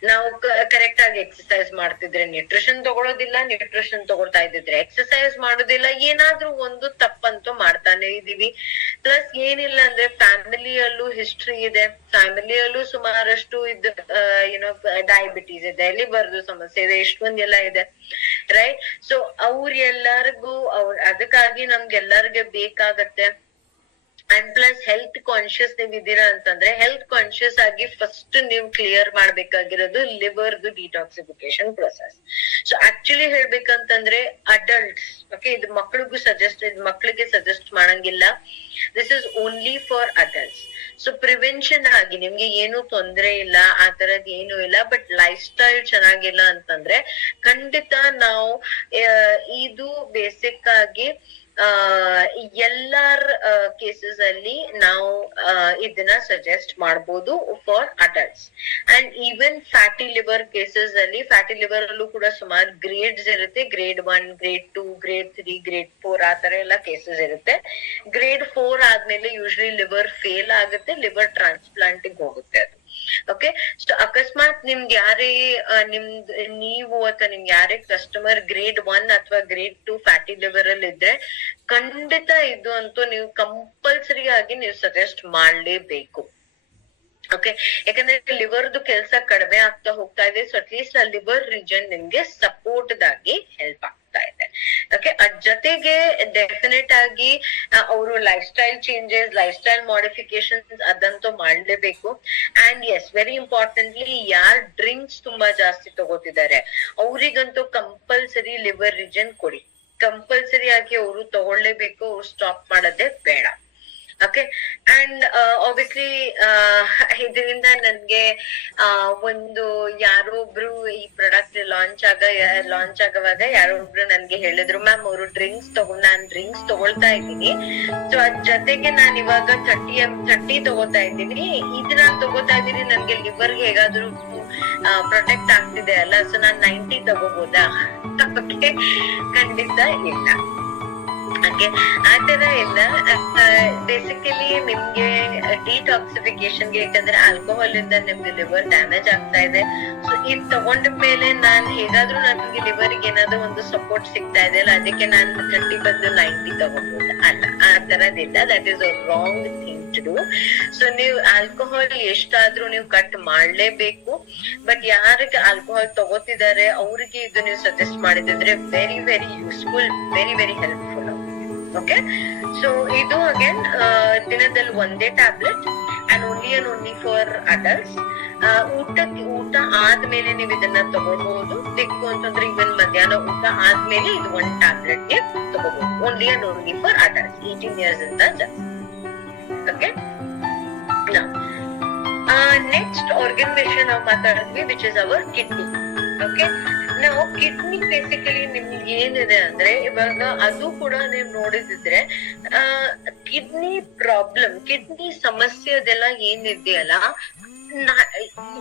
ನಾವು ಕರೆಕ್ಟ್ ಆಗಿ ಎಕ್ಸರ್ಸೈಸ್ ಮಾಡ್ತಿದ್ರೆ ನ್ಯೂಟ್ರಿಷನ್ ತಗೊಳೋದಿಲ್ಲ, ನ್ಯೂಟ್ರಿಷನ್ ತಗೊಳ್ತಾ ಇದ್ದಿದ್ರೆ ಎಕ್ಸರ್ಸೈಸ್ ಮಾಡೋದಿಲ್ಲ, ಏನಾದ್ರೂ ಒಂದು ತಪ್ಪಂತೂ ಮಾಡ್ತಾನೆ ಇದೀವಿ. ಪ್ಲಸ್ ಏನಿಲ್ಲ ಅಂದ್ರೆ ಫ್ಯಾಮಿಲಿಯಲ್ಲೂ ಹಿಸ್ಟ್ರಿ ಇದೆ, ಫ್ಯಾಮಿಲಿಯಲ್ಲೂ ಸುಮಾರಷ್ಟು ಡಯಾಬಿಟೀಸ್ ಇದೆ, ಲಿವರ್ದು ಸಮಸ್ಯೆ ಇದೆ, ಎಷ್ಟೊಂದೆಲ್ಲ ಇದೆ, ರೈಟ್? ಸೊ ಅವ್ರೆಲ್ಲರಿಗೂ ಅದಕ್ಕಾಗಿ ನಮ್ಗೆಲ್ಲರಿಗೆ ಬೇಕಾಗತ್ತೆ ಅಂಡ್ ಪ್ಲಸ್ ಹೆಲ್ತ್ ಕಾನ್ಶಿಯಸ್ ನೀವ್ ಇದೀರಾ ಅಂತಂದ್ರೆ ಹೆಲ್ತ್ ಕಾನ್ಶಿಯಸ್ ಆಗಿ ಫಸ್ಟ್ ನೀವು ಕ್ಲಿಯರ್ ಮಾಡ್ಬೇಕಾಗಿರೋದು ಲಿವರ್ದು ಡಿಟಾಕ್ಸಿಫಿಕೇಶನ್ ಪ್ರೊಸೆಸ್. ಸೊ ಆಕ್ಚುಲಿ ಹೇಳ್ಬೇಕಂತಂದ್ರೆ ಅಡಲ್ಟ್ಸ್, ಓಕೆ, ಇದು ಮಕ್ಕಳಿಗೆ ಸಜೆಸ್ಟ್ ಮಾಡಂಗಿಲ್ಲ. This is only for adults. So prevention ಆಗಿ ನಿಮ್ಗೆ ಏನು ತೊಂದ್ರೆ ಇಲ್ಲ, ಆ ತರದ್ ಏನು ಇಲ್ಲ, ಬಟ್ ಲೈಫ್ ಸ್ಟೈಲ್ ಚೆನ್ನಾಗಿಲ್ಲ ಅಂತಂದ್ರೆ ಖಂಡಿತ ನಾವು ಇದು ಬೇಸಿಕ್ ಆಗಿ ಎಲ್ಲಾರ್ ಕೇಸಸ್ ಅಲ್ಲಿ ನಾವು ಇದನ್ನ ಸಜೆಸ್ಟ್ ಮಾಡ್ಬೋದು for adults. And even fatty liver cases ಅಲ್ಲಿ, ಫ್ಯಾಟಿ ಲಿವರ್ ಅಲ್ಲೂ ಕೂಡ ಸುಮಾರು ಗ್ರೇಡ್ಸ್ ಇರುತ್ತೆ. ಗ್ರೇಡ್ 1, ಗ್ರೇಡ್ 2, ಗ್ರೇಡ್ 3, ಗ್ರೇಡ್ 4 ಆ ತರ ಎಲ್ಲ ಕೇಸಸ್ ಇರುತ್ತೆ. ಗ್ರೇಡ್ 4 ಆದ್ಮೇಲೆ ಯೂಶಲಿ ಲಿವರ್ ಫೇಲ್ ಆಗುತ್ತೆ, ಲಿವರ್ ಟ್ರಾನ್ಸ್ಪ್ಲಾಂಟಿಂಗ್ ಹೋಗುತ್ತೆ ಅದು. ಓಕೆ, ಸೊ ಅಕಸ್ಮಾತ್ ನಿಮ್ಗೆ ಯಾರೇ ನೀವು ಅಥವಾ ನಿಮ್ಗೆ ಯಾರೇ ಕಸ್ಟಮರ್ ಗ್ರೇಡ್ 1 ಅಥವಾ ಗ್ರೇಡ್ 2 ಫ್ಯಾಟಿ ಲಿವರ್ ಅಲ್ಲಿ ಇದ್ರೆ ಖಂಡಿತ ಇದು ಅಂತೂ ನೀವು ಕಂಪಲ್ಸರಿ ಆಗಿ ನೀವು ಸಜೆಸ್ಟ್ ಮಾಡ್ಲೇಬೇಕು. ಓಕೆ, ಯಾಕಂದ್ರೆ ಲಿವರ್ದು ಕೆಲಸ ಕಡಿಮೆ ಆಗ್ತಾ ಹೋಗ್ತಾ ಇದೆ. ಸೊ ಅಟ್ಲೀಸ್ಟ್ ಆ ಲಿವರ್ ರೀಜನ್ ನಿಮ್ಗೆ ಸಪೋರ್ಟ್ ಆಗಿ ಹೆಲ್ಪ್ ಆಗ್ತಾ ಇದೆ. ಓಕೆ, ಅದ್ ಜೊತೆಗೆ ಡೆಫಿನೆಟ್ ಆಗಿ ಅವರು life style changes, life style modifications ಅದಂತೂ ಮಾಡ್ಲೇಬೇಕು. ಅಂಡ್ ಎಸ್, ವೆರಿ ಇಂಪಾರ್ಟೆಂಟ್ಲಿ ಯಾರ್ ಡ್ರಿಂಕ್ಸ್ ತುಂಬಾ ಜಾಸ್ತಿ ತಗೋತಿದ್ದಾರೆ ಅವ್ರಿಗಂತೂ ಕಂಪಲ್ಸರಿ ಲಿವರ್ ರೀಜನ್ ಕೊಡಿ. ಕಂಪಲ್ಸರಿ ಆಗಿ ಅವರು ತಗೊಳ್ಳೇಬೇಕು, ಅವ್ರು ಸ್ಟಾಪ್ ಮಾಡೋದೇ ಬೇಡ. ಓಕೆ, ಅಂಡ್ ಆಬ್ವಿಯಸ್ಲಿ ಇದರಿಂದ ನನ್ಗೆ ಒಂದು ಯಾರೋ ಒಬ್ರು ಈ ಪ್ರಾಡಕ್ಟ್ ಲಾಂಚ್ ಆಗುವಾಗ ಯಾರೋ ಒಬ್ರು ನನ್ಗೆ ಹೇಳಿದ್ರು, ಮ್ಯಾಮ್ ಅವರು ನಾನ್ ಡ್ರಿಂಕ್ಸ್ ತಗೊಳ್ತಾ ಇದ್ದೀನಿ, ಸೊ ಅದ್ ಜೊತೆಗೆ ನಾನ್ ಇವಾಗ 30 ತಗೋತಾ ಇದ್ದೀನಿ, ಇದು ನಾನ್ ತಗೋತಾ ಇದ್ದೀನಿ, ನನ್ಗೆ ಲಿವರ್ಗೆ ಹೇಗಾದ್ರು ಪ್ರೊಟೆಕ್ಟ್ ಆಗ್ತಿದೆ ಅಲ್ಲ, ಸೊ ನಾನ್ 90 ತಗೋಬಹುದಾ? ಓಕೆ, ಖಂಡಿತ ಇಲ್ಲ. ಹಾಗೆ ಆತರ ಇಲ್ಲ. ಬೇಸಿಕಲಿ ನಿಮ್ಗೆ ಡಿಟಾಕ್ಸಿಫಿಕೇಶನ್ಗೆ, ಯಾಕಂದ್ರೆ ಆಲ್ಕೋಹಾಲ್ ಇಂದ ನಿಮ್ಗೆ ಲಿವರ್ ಡ್ಯಾಮೇಜ್ ಆಗ್ತಾ ಇದೆ. ಸೊ ಇದ್ ತಗೊಂಡ ಮೇಲೆ ನಾನ್ ಹೇಗಾದ್ರೂ ನನ್ಗೆ ಲಿವರ್ಗೆ ಏನಾದ್ರು ಒಂದು ಸಪೋರ್ಟ್ ಸಿಗ್ತಾ ಇದೆ ಅಲ್ಲ, ಅದಕ್ಕೆ ನಾನು 30 ಬದಲು 90 ತಗೋಬಹುದು ಅಲ್ಲ, ಆ ತರದಿಲ್ಲ. That is a wrong thing to do. So ನೀವು ಆಲ್ಕೋಹಾಲ್ ಎಷ್ಟಾದ್ರೂ ನೀವು ಕಟ್ ಮಾಡ್ಲೇಬೇಕು. ಬಟ್ ಯಾರಿಗೆ ಆಲ್ಕೋಹಾಲ್ ತಗೋತಿದ್ದಾರೆ ಅವ್ರಿಗೆ ಇದು ನೀವು ಸಜೆಸ್ಟ್ ಮಾಡಿದ್ರೆ very very useful, very very helpful. Okay, so ಇದು ಅಗೇನ್ ದಿನದಲ್ಲಿ ಒಂದೇ tablet and only for adults. ಊಟ ಆದ್ಮೇಲೆ ನೀವು ಇದನ್ನ ತಗೋಬಹುದು. ಬೇಕು ಅಂತಂದ್ರೆ ಇವನ್ ಮಧ್ಯಾಹ್ನ ಊಟ ಆದ್ಮೇಲೆ ಇದು 1 ಟ್ಯಾಬ್ಲೆಟ್ ಗೆ ತಗೋಬಹುದು. ಓನ್ಲಿ ಫಾರ್ ಅಡಲ್ಟ್ಸ್ 18 ಇಯರ್ಸ್ ಇಂದ ಜಾಸ್ತಿ. ಓಕೆ, ನೆಕ್ಸ್ಟ್ ಆರ್ಗನ್ ವಿಷಯ ನಾವು ಮಾತಾಡಿದ್ವಿ, which is our kidney. Okay, ನಾವು ಕಿಡ್ನಿ ಬೇಸಿಕಲಿ ನಿಮ್ಗೆ ಏನಿದೆ ಅಂದ್ರೆ ಇವಾಗ ಅದು ಕೂಡ ನೀವ್ ನೋಡಿದಿದ್ರೆ ಕಿಡ್ನಿ ಪ್ರಾಬ್ಲಮ್, ಕಿಡ್ನಿ ಸಮಸ್ಯೆ ಅದೆಲ್ಲ ಏನಿದೆಯಲ್ಲ,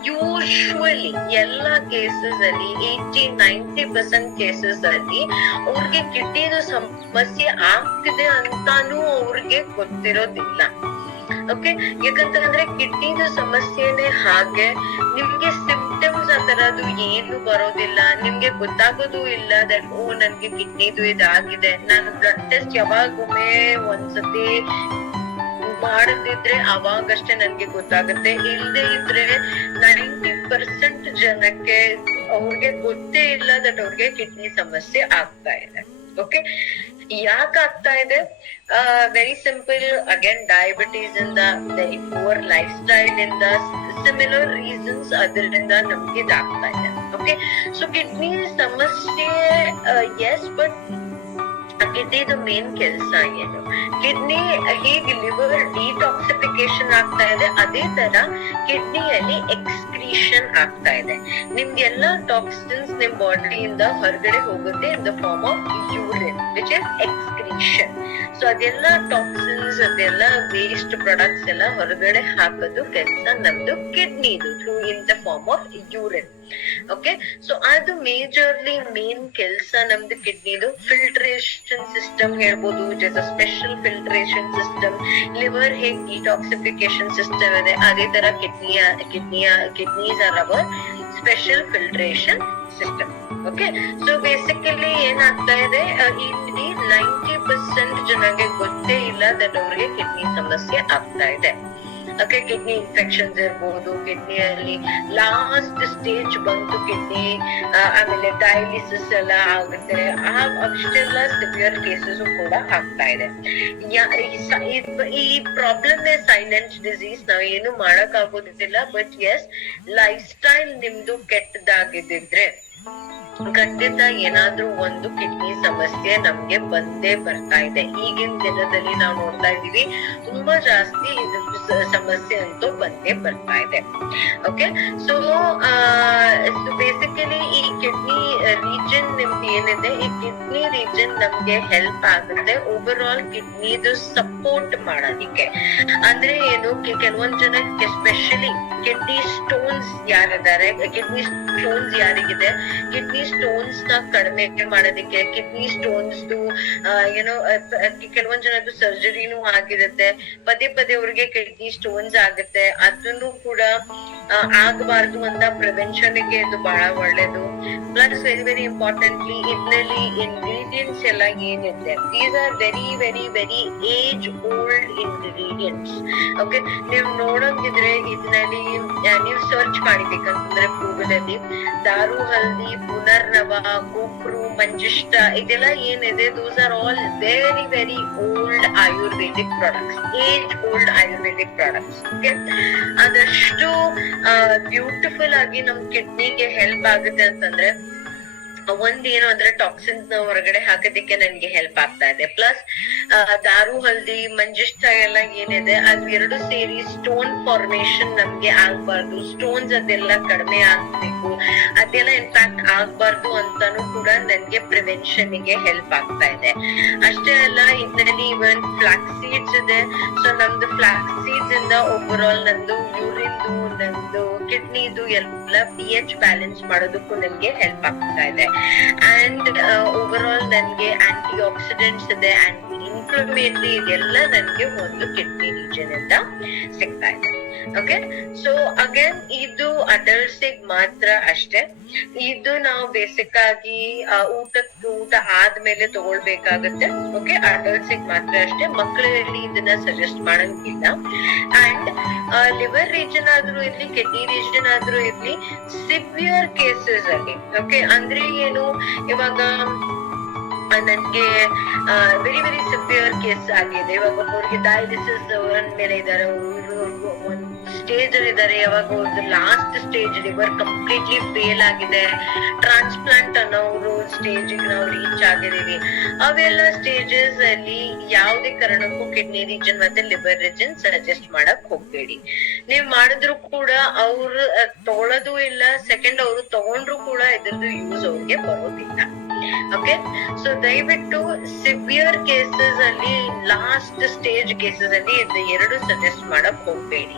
ಯೂಶುವಲಿ ಎಲ್ಲಾ ಕೇಸಸ್ ಅಲ್ಲಿ 80-90% ಕೇಸಸ್ ಅಲ್ಲಿ ಅವ್ರಿಗೆ ಕಿಡ್ನಿದು ಸಮಸ್ಯೆ ಆಗ್ತಿದೆ ಅಂತಾನು ಅವ್ರಿಗೆ ಗೊತ್ತಿರೋದಿಲ್ಲ. ಓಕೆ, ಯಾಕಂತಂದ್ರೆ ಕಿಡ್ನಿದು ಸಮಸ್ಯೆನೆ ಹಾಗೆ, ನಿಮ್ಗೆ ಸಿಂಪ್ಟಮ್ಸ್ ಅದರದು ಏನು ಬರೋದಿಲ್ಲ, ನಿಮ್ಗೆ ಗೊತ್ತಾಗೋದು ಇಲ್ಲ ದಟ್ ಓ ನನ್ಗೆ ಕಿಡ್ನಿದು ಇದಾಗಿದೆ. ನಾನು ಬ್ಲಡ್ ಟೆಸ್ಟ್ ಯಾವಾಗೊಮ್ಮೆ ಒಂದ್ಸತಿ ಮಾಡದಿದ್ರೆ ಅವಾಗಷ್ಟೇ ನನ್ಗೆ ಗೊತ್ತಾಗುತ್ತೆ. ಇಲ್ದೇ ಇದ್ರೆ 90% ಜನಕ್ಕೆ ಅವ್ರಿಗೆ ಗೊತ್ತೇ ಇಲ್ಲ ದಟ್ ಅವ್ರಿಗೆ ಕಿಡ್ನಿ ಸಮಸ್ಯೆ ಆಗ್ತಾ ಇದೆ. ಓಕೆ, ಯಾಕೆ ಆಗ್ತಾ ಇದೆ? ವೆರಿ ಸಿಂಪಲ್, ಅಗೇನ್ ಡಯಾಬಿಟೀಸ್ ಇಂದ, ವೆರಿ ಪೂರ್ ಲೈಫ್ ಸ್ಟೈಲ್ ಇಂದ, ಸಿಮಿಲರ್ ರೀಸನ್ಸ್ ಅದರಿಂದ ನಮ್ಗೆ ಇದಾಗ್ತಾ ಇದೆ. ಓಕೆ, ಸೊ ಕಿಡ್ನಿ ಸಮಸ್ಯೆ ಎಸ್, ಬಟ್ ಕಿಡ್ನಿದು ಮೇನ್ ಕೆಲಸ ಏನು? ಕಿಡ್ನಿ ಹೇಗೆ ಲಿವರ್ ಡಿಟಾಕ್ಸಿಫಿಕೇಶನ್ ಆಗ್ತಾ ಇದೆ, ಅದೇ ತರ ಕಿಡ್ನಿಯಲ್ಲಿ ಎಕ್ಸ್ಕ್ರೀಷನ್ ಆಗ್ತಾ ಇದೆ. ನಿಮ್ಗೆಲ್ಲಾ ಟಾಕ್ಸಿನ್ಸ್ ನಿಮ್ ಬಾಡಿಯಿಂದ ಹೊರಗಡೆ ಹೋಗುತ್ತೆ in the form of urine, which is excretion. So ಅದೆಲ್ಲ ಟಾಕ್ಸಿನ್ಸ್, ಅದೆಲ್ಲ ವೇಸ್ಟ್ ಪ್ರಾಡಕ್ಟ್ಸ್ ಎಲ್ಲ ಹೊರಗಡೆ ಹಾಕೋದು ಕೆಲಸ ನಮ್ದು ಕಿಡ್ನಿದು, through in the form of urine. Okay, so ಅದು ಮೇಜರ್ಲಿ ಮೇನ್ ಕೆಲಸ ನಮ್ದು ಕಿಡ್ನಿದು. ಫಿಲ್ಟ್ರೇಷನ್ ಸಿಸ್ಟಮ್ ಹೇಳ್ಬೋದು, which is a special filtration system. Liver ಹೇಗ್ ಡಿಟಾಕ್ಸಿಫಿಕೇಶನ್ ಸಿಸ್ಟಮ್ ಇದೆ, ಅದೇ ತರ kidneys are our special filtration system. Okay, so basically ಏನಾಗ್ತಾ ಇದೆ, ಇಲ್ಲಿ 90% ಜನಕ್ಕೆ ಗೊತ್ತೇ ಇಲ್ಲ ದಟ್ ಅವ್ರಿಗೆ ಕಿಡ್ನಿ ಸಮಸ್ಯೆ ಆಗ್ತಾ ಇದೆ. ಓಕೆ, ಕಿಡ್ನಿ ಇನ್ಫೆಕ್ಷನ್ಸ್ ಇರ್ಬೋದು, ಕಿಡ್ನಿಯಲ್ಲಿ ಲಾಸ್ಟ್ ಸ್ಟೇಜ್ ಬಂತು ಕಿಡ್ನಿ, ಆಮೇಲೆ ಡಯಾಲಿಸಿಸ್ ಎಲ್ಲ ಆಗುತ್ತೆ, ಅಷ್ಟೆಲ್ಲ ಸಿವಿಯರ್ ಕೇಸಸ್ ಕೂಡ ಆಗ್ತಾ ಇದೆ. ಈ ಪ್ರಾಬ್ಲಮ್ ಸೈಲೆಂಟ್ ಡಿಸೀಸ್, ನಾವ್ ಏನು ಮಾಡಕ್ ಆಗೋದಿಲ್ಲ. ಬಟ್ ಎಸ್, ಲೈಫ್ ಸ್ಟೈಲ್ ನಿಮ್ದು ಕೆಟ್ಟದಾಗಿದ್ರೆ ಖಂಡಿತ ಏನಾದ್ರೂ ಒಂದು ಕಿಡ್ನಿ ಸಮಸ್ಯೆ ನಮ್ಗೆ ಬಂದೇ ಬರ್ತಾ ಇದೆ. ಈಗಿನ ದಿನದಲ್ಲಿ ನಾವು ನೋಡ್ತಾ ಇದೀವಿ, ತುಂಬಾ ಜಾಸ್ತಿ ಇದು ಸಮಸ್ಯೆ ಅಂತೂ ಬಂದೇ ಬರ್ತಾ ಇದೆ. ಓಕೆ, ಸೊ ಬೇಸಿಕಲಿ ಈ ಕಿಡ್ನಿ ರೀಜನ್ ನಿಮ್ದು ಏನಿದೆ, ಈ ಕಿಡ್ನಿ ರೀಜನ್ ನಮ್ಗೆ ಹೆಲ್ಪ್ ಆಗುತ್ತೆ ಓವರ್ ಆಲ್ ಕಿಡ್ನಿದು ಸಪೋರ್ಟ್ ಮಾಡೋದಿಕ್ಕೆ. ಅಂದ್ರೆ ಏನು, ಕೆಲವೊಂದ್ ಜನಕ್ಕೆ ಎಸ್ಪೆಷಲಿ ಕಿಡ್ನಿ ಸ್ಟೋನ್ಸ್ ಯಾರಿದ್ದಾರೆ, ಕಿಡ್ನಿ ಸ್ಟೋನ್ಸ್ ಯಾರಿಗಿದೆ, ಕಿಡ್ನಿ ಸ್ಟೋನ್ಸ್ ನ ಕಡಿಮೆ ಮಾಡೋದಿಕ್ಕೆ, ಕಿಡ್ನಿ ಸ್ಟೋನ್ಸ್ ಏನೋ ಕೆಲವೊಂದ್ ಜನದ್ದು ಸರ್ಜರಿನೂ ಆಗಿರುತ್ತೆ, ಪದೇ ಪದೇ ಅವ್ರಿಗೆ ಕಿಡ್ನಿ ಸ್ಟೋನ್ಸ್ ಆಗುತ್ತೆ, ಅದನ್ನು ಕೂಡ ಆಗಬಾರ್ದು ಅಂತ ಪ್ರಿವೆನ್ಷನ್ ಗೆ ಇದು ಬಹಳ ಒಳ್ಳೇದು. ಪ್ಲಸ್ ವೆರಿ ವೆರಿ ಇಂಪಾರ್ಟೆಂಟ್ಲಿ ಇದ್ರಲ್ಲಿ ಇಂಗ್ರೀಡಿಯೆಂಟ್ಸ್ ಎಲ್ಲ ಏನಿದೆ, these are very very very age old ingredients. Okay, ನೀವು ನೋಡೋಂಗಿದ್ರೆ ಇದರಲ್ಲಿ ನೀವು ಸರ್ಚ್ ಮಾಡಿಬೇಕಂತಂದ್ರೆ ಗೂಗಲ್ ಅಲ್ಲಿ ದಾರು ಹಲ್ದಿ, ಪುನರ್ನವ, ಗೋಪ್ರು, ಮಂಜಿಷ್ಟ, ಇದೆಲ್ಲ ಏನಿದೆ, those are all very very old Ayurvedic products, age old Ayurvedic products. Okay, ಅದಷ್ಟು ಬ್ಯೂಟಿಫುಲ್ ಆಗಿ ನಮ್ ಕಿಡ್ನಿಗೆ ಹೆಲ್ಪ್ ಆಗುತ್ತೆ ಅಂತಂದ್ರೆ ಒಂದೇನು ಅಂದ್ರೆ ಟಾಕ್ಸಿನ್ಸ್ ನ ಹೊರಗಡೆ ಹಾಕೋದಿಕ್ಕೆ ನನ್ಗೆ ಹೆಲ್ಪ್ ಆಗ್ತಾ ಇದೆ. ಪ್ಲಸ್ ದಾರು ಹಲ್ದಿ, ಮಂಜಿಷ್ಟ ಎಲ್ಲ ಏನಿದೆ, ಅದು ಎರಡು ಸೇರಿ ಸ್ಟೋನ್ ಫಾರ್ಮೇಶನ್ ನಮ್ಗೆ ಆಗ್ಬಾರ್ದು, ಸ್ಟೋನ್ಸ್ ಅದೆಲ್ಲ ಕಡಿಮೆ ಆಗ್ಬೇಕು, ಅದೆಲ್ಲ ಇನ್ಫ್ಯಾಕ್ಟ್ ಆಗ್ಬಾರ್ದು ಅಂತಾನು ಕೂಡ ನನ್ಗೆ ಪ್ರಿವೆನ್ಷನ್ ಗೆ ಹೆಲ್ಪ್ ಆಗ್ತಾ ಇದೆ. ಅಷ್ಟೇ ಅಲ್ಲ, ಇದರಲ್ಲಿ ಇವನ್ ಫ್ಲಾಕ್ಸ್ ಸೀಡ್ಸ್ ಇದೆ. ಸೊ ನಮ್ದು ಫ್ಲಾಕ್ಸ್ ಸೀಡ್ಸ್ ಇಂದ ಓವರ್ ಆಲ್ ನಂದು ಯೂರಿನ್ದು, ನಂದು ಕಿಡ್ನಿದು ಎಲ್ಲ pH ಬ್ಯಾಲೆನ್ಸ್ ಮಾಡೋದಕ್ಕೂ ನನ್ಗೆ ಹೆಲ್ಪ್ ಆಗ್ತಾ ಇದೆ. ಅಂಡ್ ಓವರ್ ಆಲ್ ನನ್ಗೆ ಆಂಟಿ ಆಕ್ಸಿಡೆಂಟ್ಸ್ ಇದೆ, ಆಂಟಿ ಇನ್ಫ್ಲಮೇಟರಿ, ಇದೆಲ್ಲ ನನ್ಗೆ ಒಂದು ಕಿಡ್ನಿ ರೀಜನ್ ಇಂದ ಸಿಗ್ತಾ ಇದೆ. ಓಕೆ, ಸೊ ಅಗೇನ್ ಇದು ಅಡಲ್ಟ್ಸ್ ಮಾತ್ರ ಅಷ್ಟೇ. ಇದು ನಾವು ಬೇಸಿಕ್ ಆಗಿ ಊಟ ಆದ್ಮೇಲೆ ತಗೊಳ್ಬೇಕಾಗತ್ತೆ. ಓಕೆ, ಅಡಲ್ಟ್ಸ್ ಮಾತ್ರ ಅಷ್ಟೇ, ಮಕ್ಕಳಲ್ಲಿ ಇದನ್ನ ಸಜೆಸ್ಟ್ ಮಾಡಂಗಿಲ್ಲ. ಅಂಡ್ ಲಿವರ್ ರೀಜನ್ ಆದ್ರೂ ಇರ್ಲಿ, ಕಿಡ್ನಿ ರೀಜನ್ ಆದ್ರೂ ಇರ್ಲಿ, ಸಿವಿಯರ್ ಕೇಸಸ್ ಅಲ್ಲಿ, ಓಕೆ, ಅಂದ್ರೆ ಏನು, ಇವಾಗ ನನ್ಗೆ ವೆರಿ ವೆರಿ ಸಿವಿಯರ್ ಕೇಸ್ ಆಗಿದೆ. ಇವಾಗ ಅವ್ರಿಗೆ ಡಯಾಲಿಸಿಸ್ ಮೇಲೆ ಇದಾರೆ, ಒಂದು ಸ್ಟೇಜ್ ಅಲ್ಲಿ ಇದಾರೆ, ಯಾವಾಗ ಒಂದು last stage liver completely fail ಆಗಿದೆ, ಟ್ರಾನ್ಸ್ಪ್ಲಾಂಟ್ ಅನ್ನೋ ಸ್ಟೇಜ್ ನಾವು ರೀಚ್ ಆಗಿದೀವಿ. ಅವೆಲ್ಲ ಸ್ಟೇಜಸ್ ಅಲ್ಲಿ ಯಾವುದೇ ಕಾರಣಕ್ಕೂ ಕಿಡ್ನಿ ರೀಜನ್ ಮತ್ತೆ ಲಿವರ್ ರೀಜನ್ ಸಜೆಸ್ಟ್ ಮಾಡಕ್ ಹೋಗ್ಬೇಡಿ. ನೀವ್ ಮಾಡಿದ್ರು ಕೂಡ ಅವ್ರು ತಗೊಳ್ಳೋದು ಇಲ್ಲ, ಸೆಕೆಂಡ್ ಅವ್ರು ತಗೊಂಡ್ರು ಕೂಡ ಇದ್ರದ್ದು ಯೂಸ್ ಅವ್ರಿಗೆ ಬರೋದಿಲ್ಲ. ಓಕೆ, ಸೊ ದಯವಿಟ್ಟು ಸಿವಿಯರ್ ಕೇಸಸ್ ಅಲ್ಲಿ, ಲಾಸ್ಟ್ ಸ್ಟೇಜ್ ಕೇಸಸ್ ಅಲ್ಲಿ ಇದು ಎರಡು ಸಜೆಸ್ಟ್ ಮಾಡಕ್ ಹೋಗ್ಬೇಡಿ.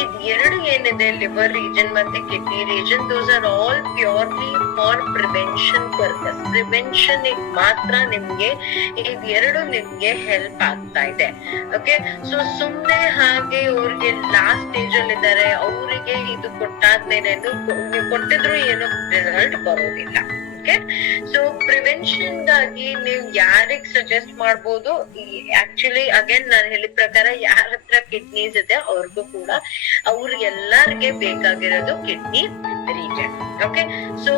ಇದ್ ಎರಡು ಏನಿದೆ, ಲಿವರ್ ರೀಜನ್ ಮತ್ತೆ kidney region, those are all purely for prevention purpose. Prevention ಮಾತ್ರ ನಿಮ್ಗೆ ಇದೆರಡು ನಿಮ್ಗೆ ಹೆಲ್ಪ್ ಆಗ್ತಾ ಇದೆ. ಓಕೆ, ಸೊ ಸುಮ್ನೆ ಹಾಗೆ ಅವ್ರಿಗೆ ಲಾಸ್ಟ್ ಸ್ಟೇಜ್ ಅಲ್ಲಿ ಇದ್ದಾರೆ, ಅವರಿಗೆ ಇದು ಕೊಟ್ಟಾದ್ಮೇಲೆ ನೀವು ಕೊಟ್ಟಿದ್ರು ಏನೋ ರಿಸಲ್ಟ್ ಬರೋದಿಲ್ಲ. ಓಕೆ, ಸೊ ಪ್ರಿವೆನ್ಷನ್ ಗಾಗಿ ನೀವು ಯಾರಿಗ್ ಸಜೆಸ್ಟ್ ಮಾಡ್ಬೋದು, ಆಕ್ಚುಲಿ ಅಗೇನ್ ನಾನು ಹೇಳಿದ ಪ್ರಕಾರ ಯಾರ ಹತ್ರ ಕಿಡ್ನೀಸ್ ಇದೆ ಅವ್ರಿಗೂ ಕೂಡ, ಅವ್ರಿಗೆಲ್ಲರಿಗೆ ಬೇಕಾಗಿರೋದು ಕಿಡ್ನಿ ರೀಜನ್. ಓಕೆ, ಸೊ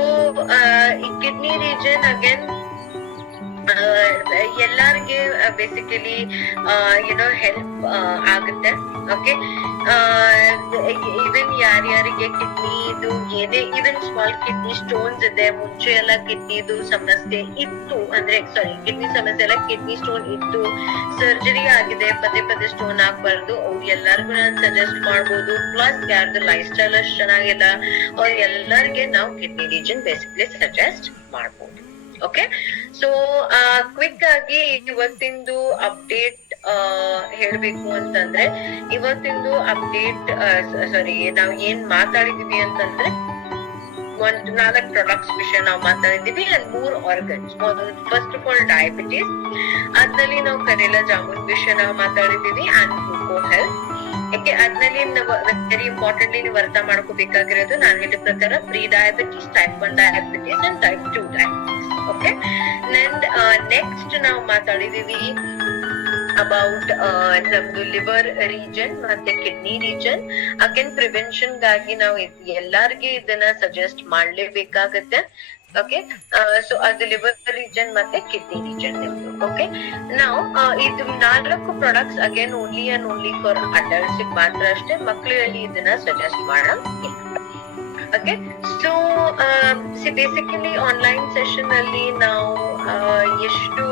ಈ ಕಿಡ್ನಿ ರೀಜನ್ ಅಗೇನ್ ಎಲ್ಲಾರ್ಗೆ ಬೇಸಿಕಲಿ ಏನೋ ಹೆಲ್ಪ್ ಆಗುತ್ತೆ. ಓಕೆ, ಈವನ್ ಯಾರ್ಯಾರಿಗೆ ಕಿಡ್ನಿದು ಏನೇ ಈವನ್ ಸ್ಮಾಲ್ ಕಿಡ್ನಿ ಸ್ಟೋನ್ಸ್ ಇದೆ, ಮುಂಚೆ ಎಲ್ಲ ಕಿಡ್ನಿದು ಸಮಸ್ಯೆ ಇತ್ತು, ಅಂದ್ರೆ ಕಿಡ್ನಿ ಸಮಸ್ಯೆ ಎಲ್ಲ ಕಿಡ್ನಿ ಸ್ಟೋನ್ ಇತ್ತು, ಸರ್ಜರಿ ಆಗಿದೆ, ಪದೇ ಪದೇ ಸ್ಟೋನ್ ಆಗ್ಬಾರ್ದು, ಅವ್ರು ಎಲ್ಲಾರ್ಗು ನಾನು ಸಜೆಸ್ಟ್ ಮಾಡ್ಬೋದು. ಪ್ಲಸ್ ಯಾರ್ದು ಲೈಫ್ ಸ್ಟೈಲ್ ಅಷ್ಟು ಚೆನ್ನಾಗಿಲ್ಲ, ಅವ್ರ ಎಲ್ಲರಿಗೆ ನಾವು ಕಿಡ್ನಿ ರೀಜನ್ ಬೇಸಿಕ್ಲಿ ಸಜೆಸ್ಟ್ ಮಾಡ್ಬೋದು. ಓಕೆ, ಸೊ ಕ್ವಿಕ್ ಆಗಿ ಇವತ್ತಿಂದು ಅಪ್ಡೇಟ್ ಹೇಳ್ಬೇಕು ಅಂತಂದ್ರೆ, ಇವತ್ತಿಂದು ಅಪ್ಡೇಟ್ ನಾವ್ ಏನ್ ಮಾತಾಡಿದೀವಿ ಅಂತಂದ್ರೆ, 4 ಪ್ರಾಡಕ್ಟ್ಸ್ ವಿಷಯ ನಾವು ಮಾತಾಡಿದೀವಿ and 3 organs. First of all diabetes, ಅದ್ರಲ್ಲಿ ನಾವು ಕರೇಲಾ ಜಾಮೂನ್ ವಿಷಯ ನಾವು ಮಾತಾಡಿದೀವಿ ಅಂಡ್ ಗ್ಲೂಕೋ ಹೆಲ್ತ್. ಯಾಕೆ ಅದ್ರಲ್ಲಿ ವೆರಿ ಇಂಪಾರ್ಟೆಂಟ್ಲಿ ನೀವು ಅರ್ಥ ಮಾಡ್ಕೋಬೇಕಾಗಿರೋದು, ನಾನು ಹೇಳಿದ ಪ್ರಕಾರ pre diabetes, type 1 diabetes and type 2 diabetes. Okay, next ನಾವು ಮಾತಾಡಿದೀವಿ ಅಬೌಟ್ ನಮ್ದು ಲಿವರ್ ರೀಜನ್ ಮತ್ತೆ ಕಿಡ್ನಿ ರೀಜನ್. ಅಗೇನ್ ಪ್ರಿವೆನ್ಷನ್ ಗಾಗಿ ನಾವು ಎಲ್ಲಾರ್ಗಿ ಇದನ್ನ ಸಜೆಸ್ಟ್ ಮಾಡ್ಲೇಬೇಕಾಗತ್ತೆ. ಓಕೆ, ಸೊ ಅದು ಲಿವರ್ ರೀಜನ್ ಮತ್ತೆ ಕಿಡ್ನಿ ರೀಜನ್ ನಿಮ್ದು. ಓಕೆ, ನಾವು ಇದು 4 products again only and only for adults ಮಾತ್ರ ಅಷ್ಟೇ, ಮಕ್ಕಳಲ್ಲಿ ಇದನ್ನ ಸಜೆಸ್ಟ್ ಮಾಡಂಗಿಲ್ಲ. Okay, so basically online session ಅಲ್ಲಿ ನಾವು ಎಷ್ಟು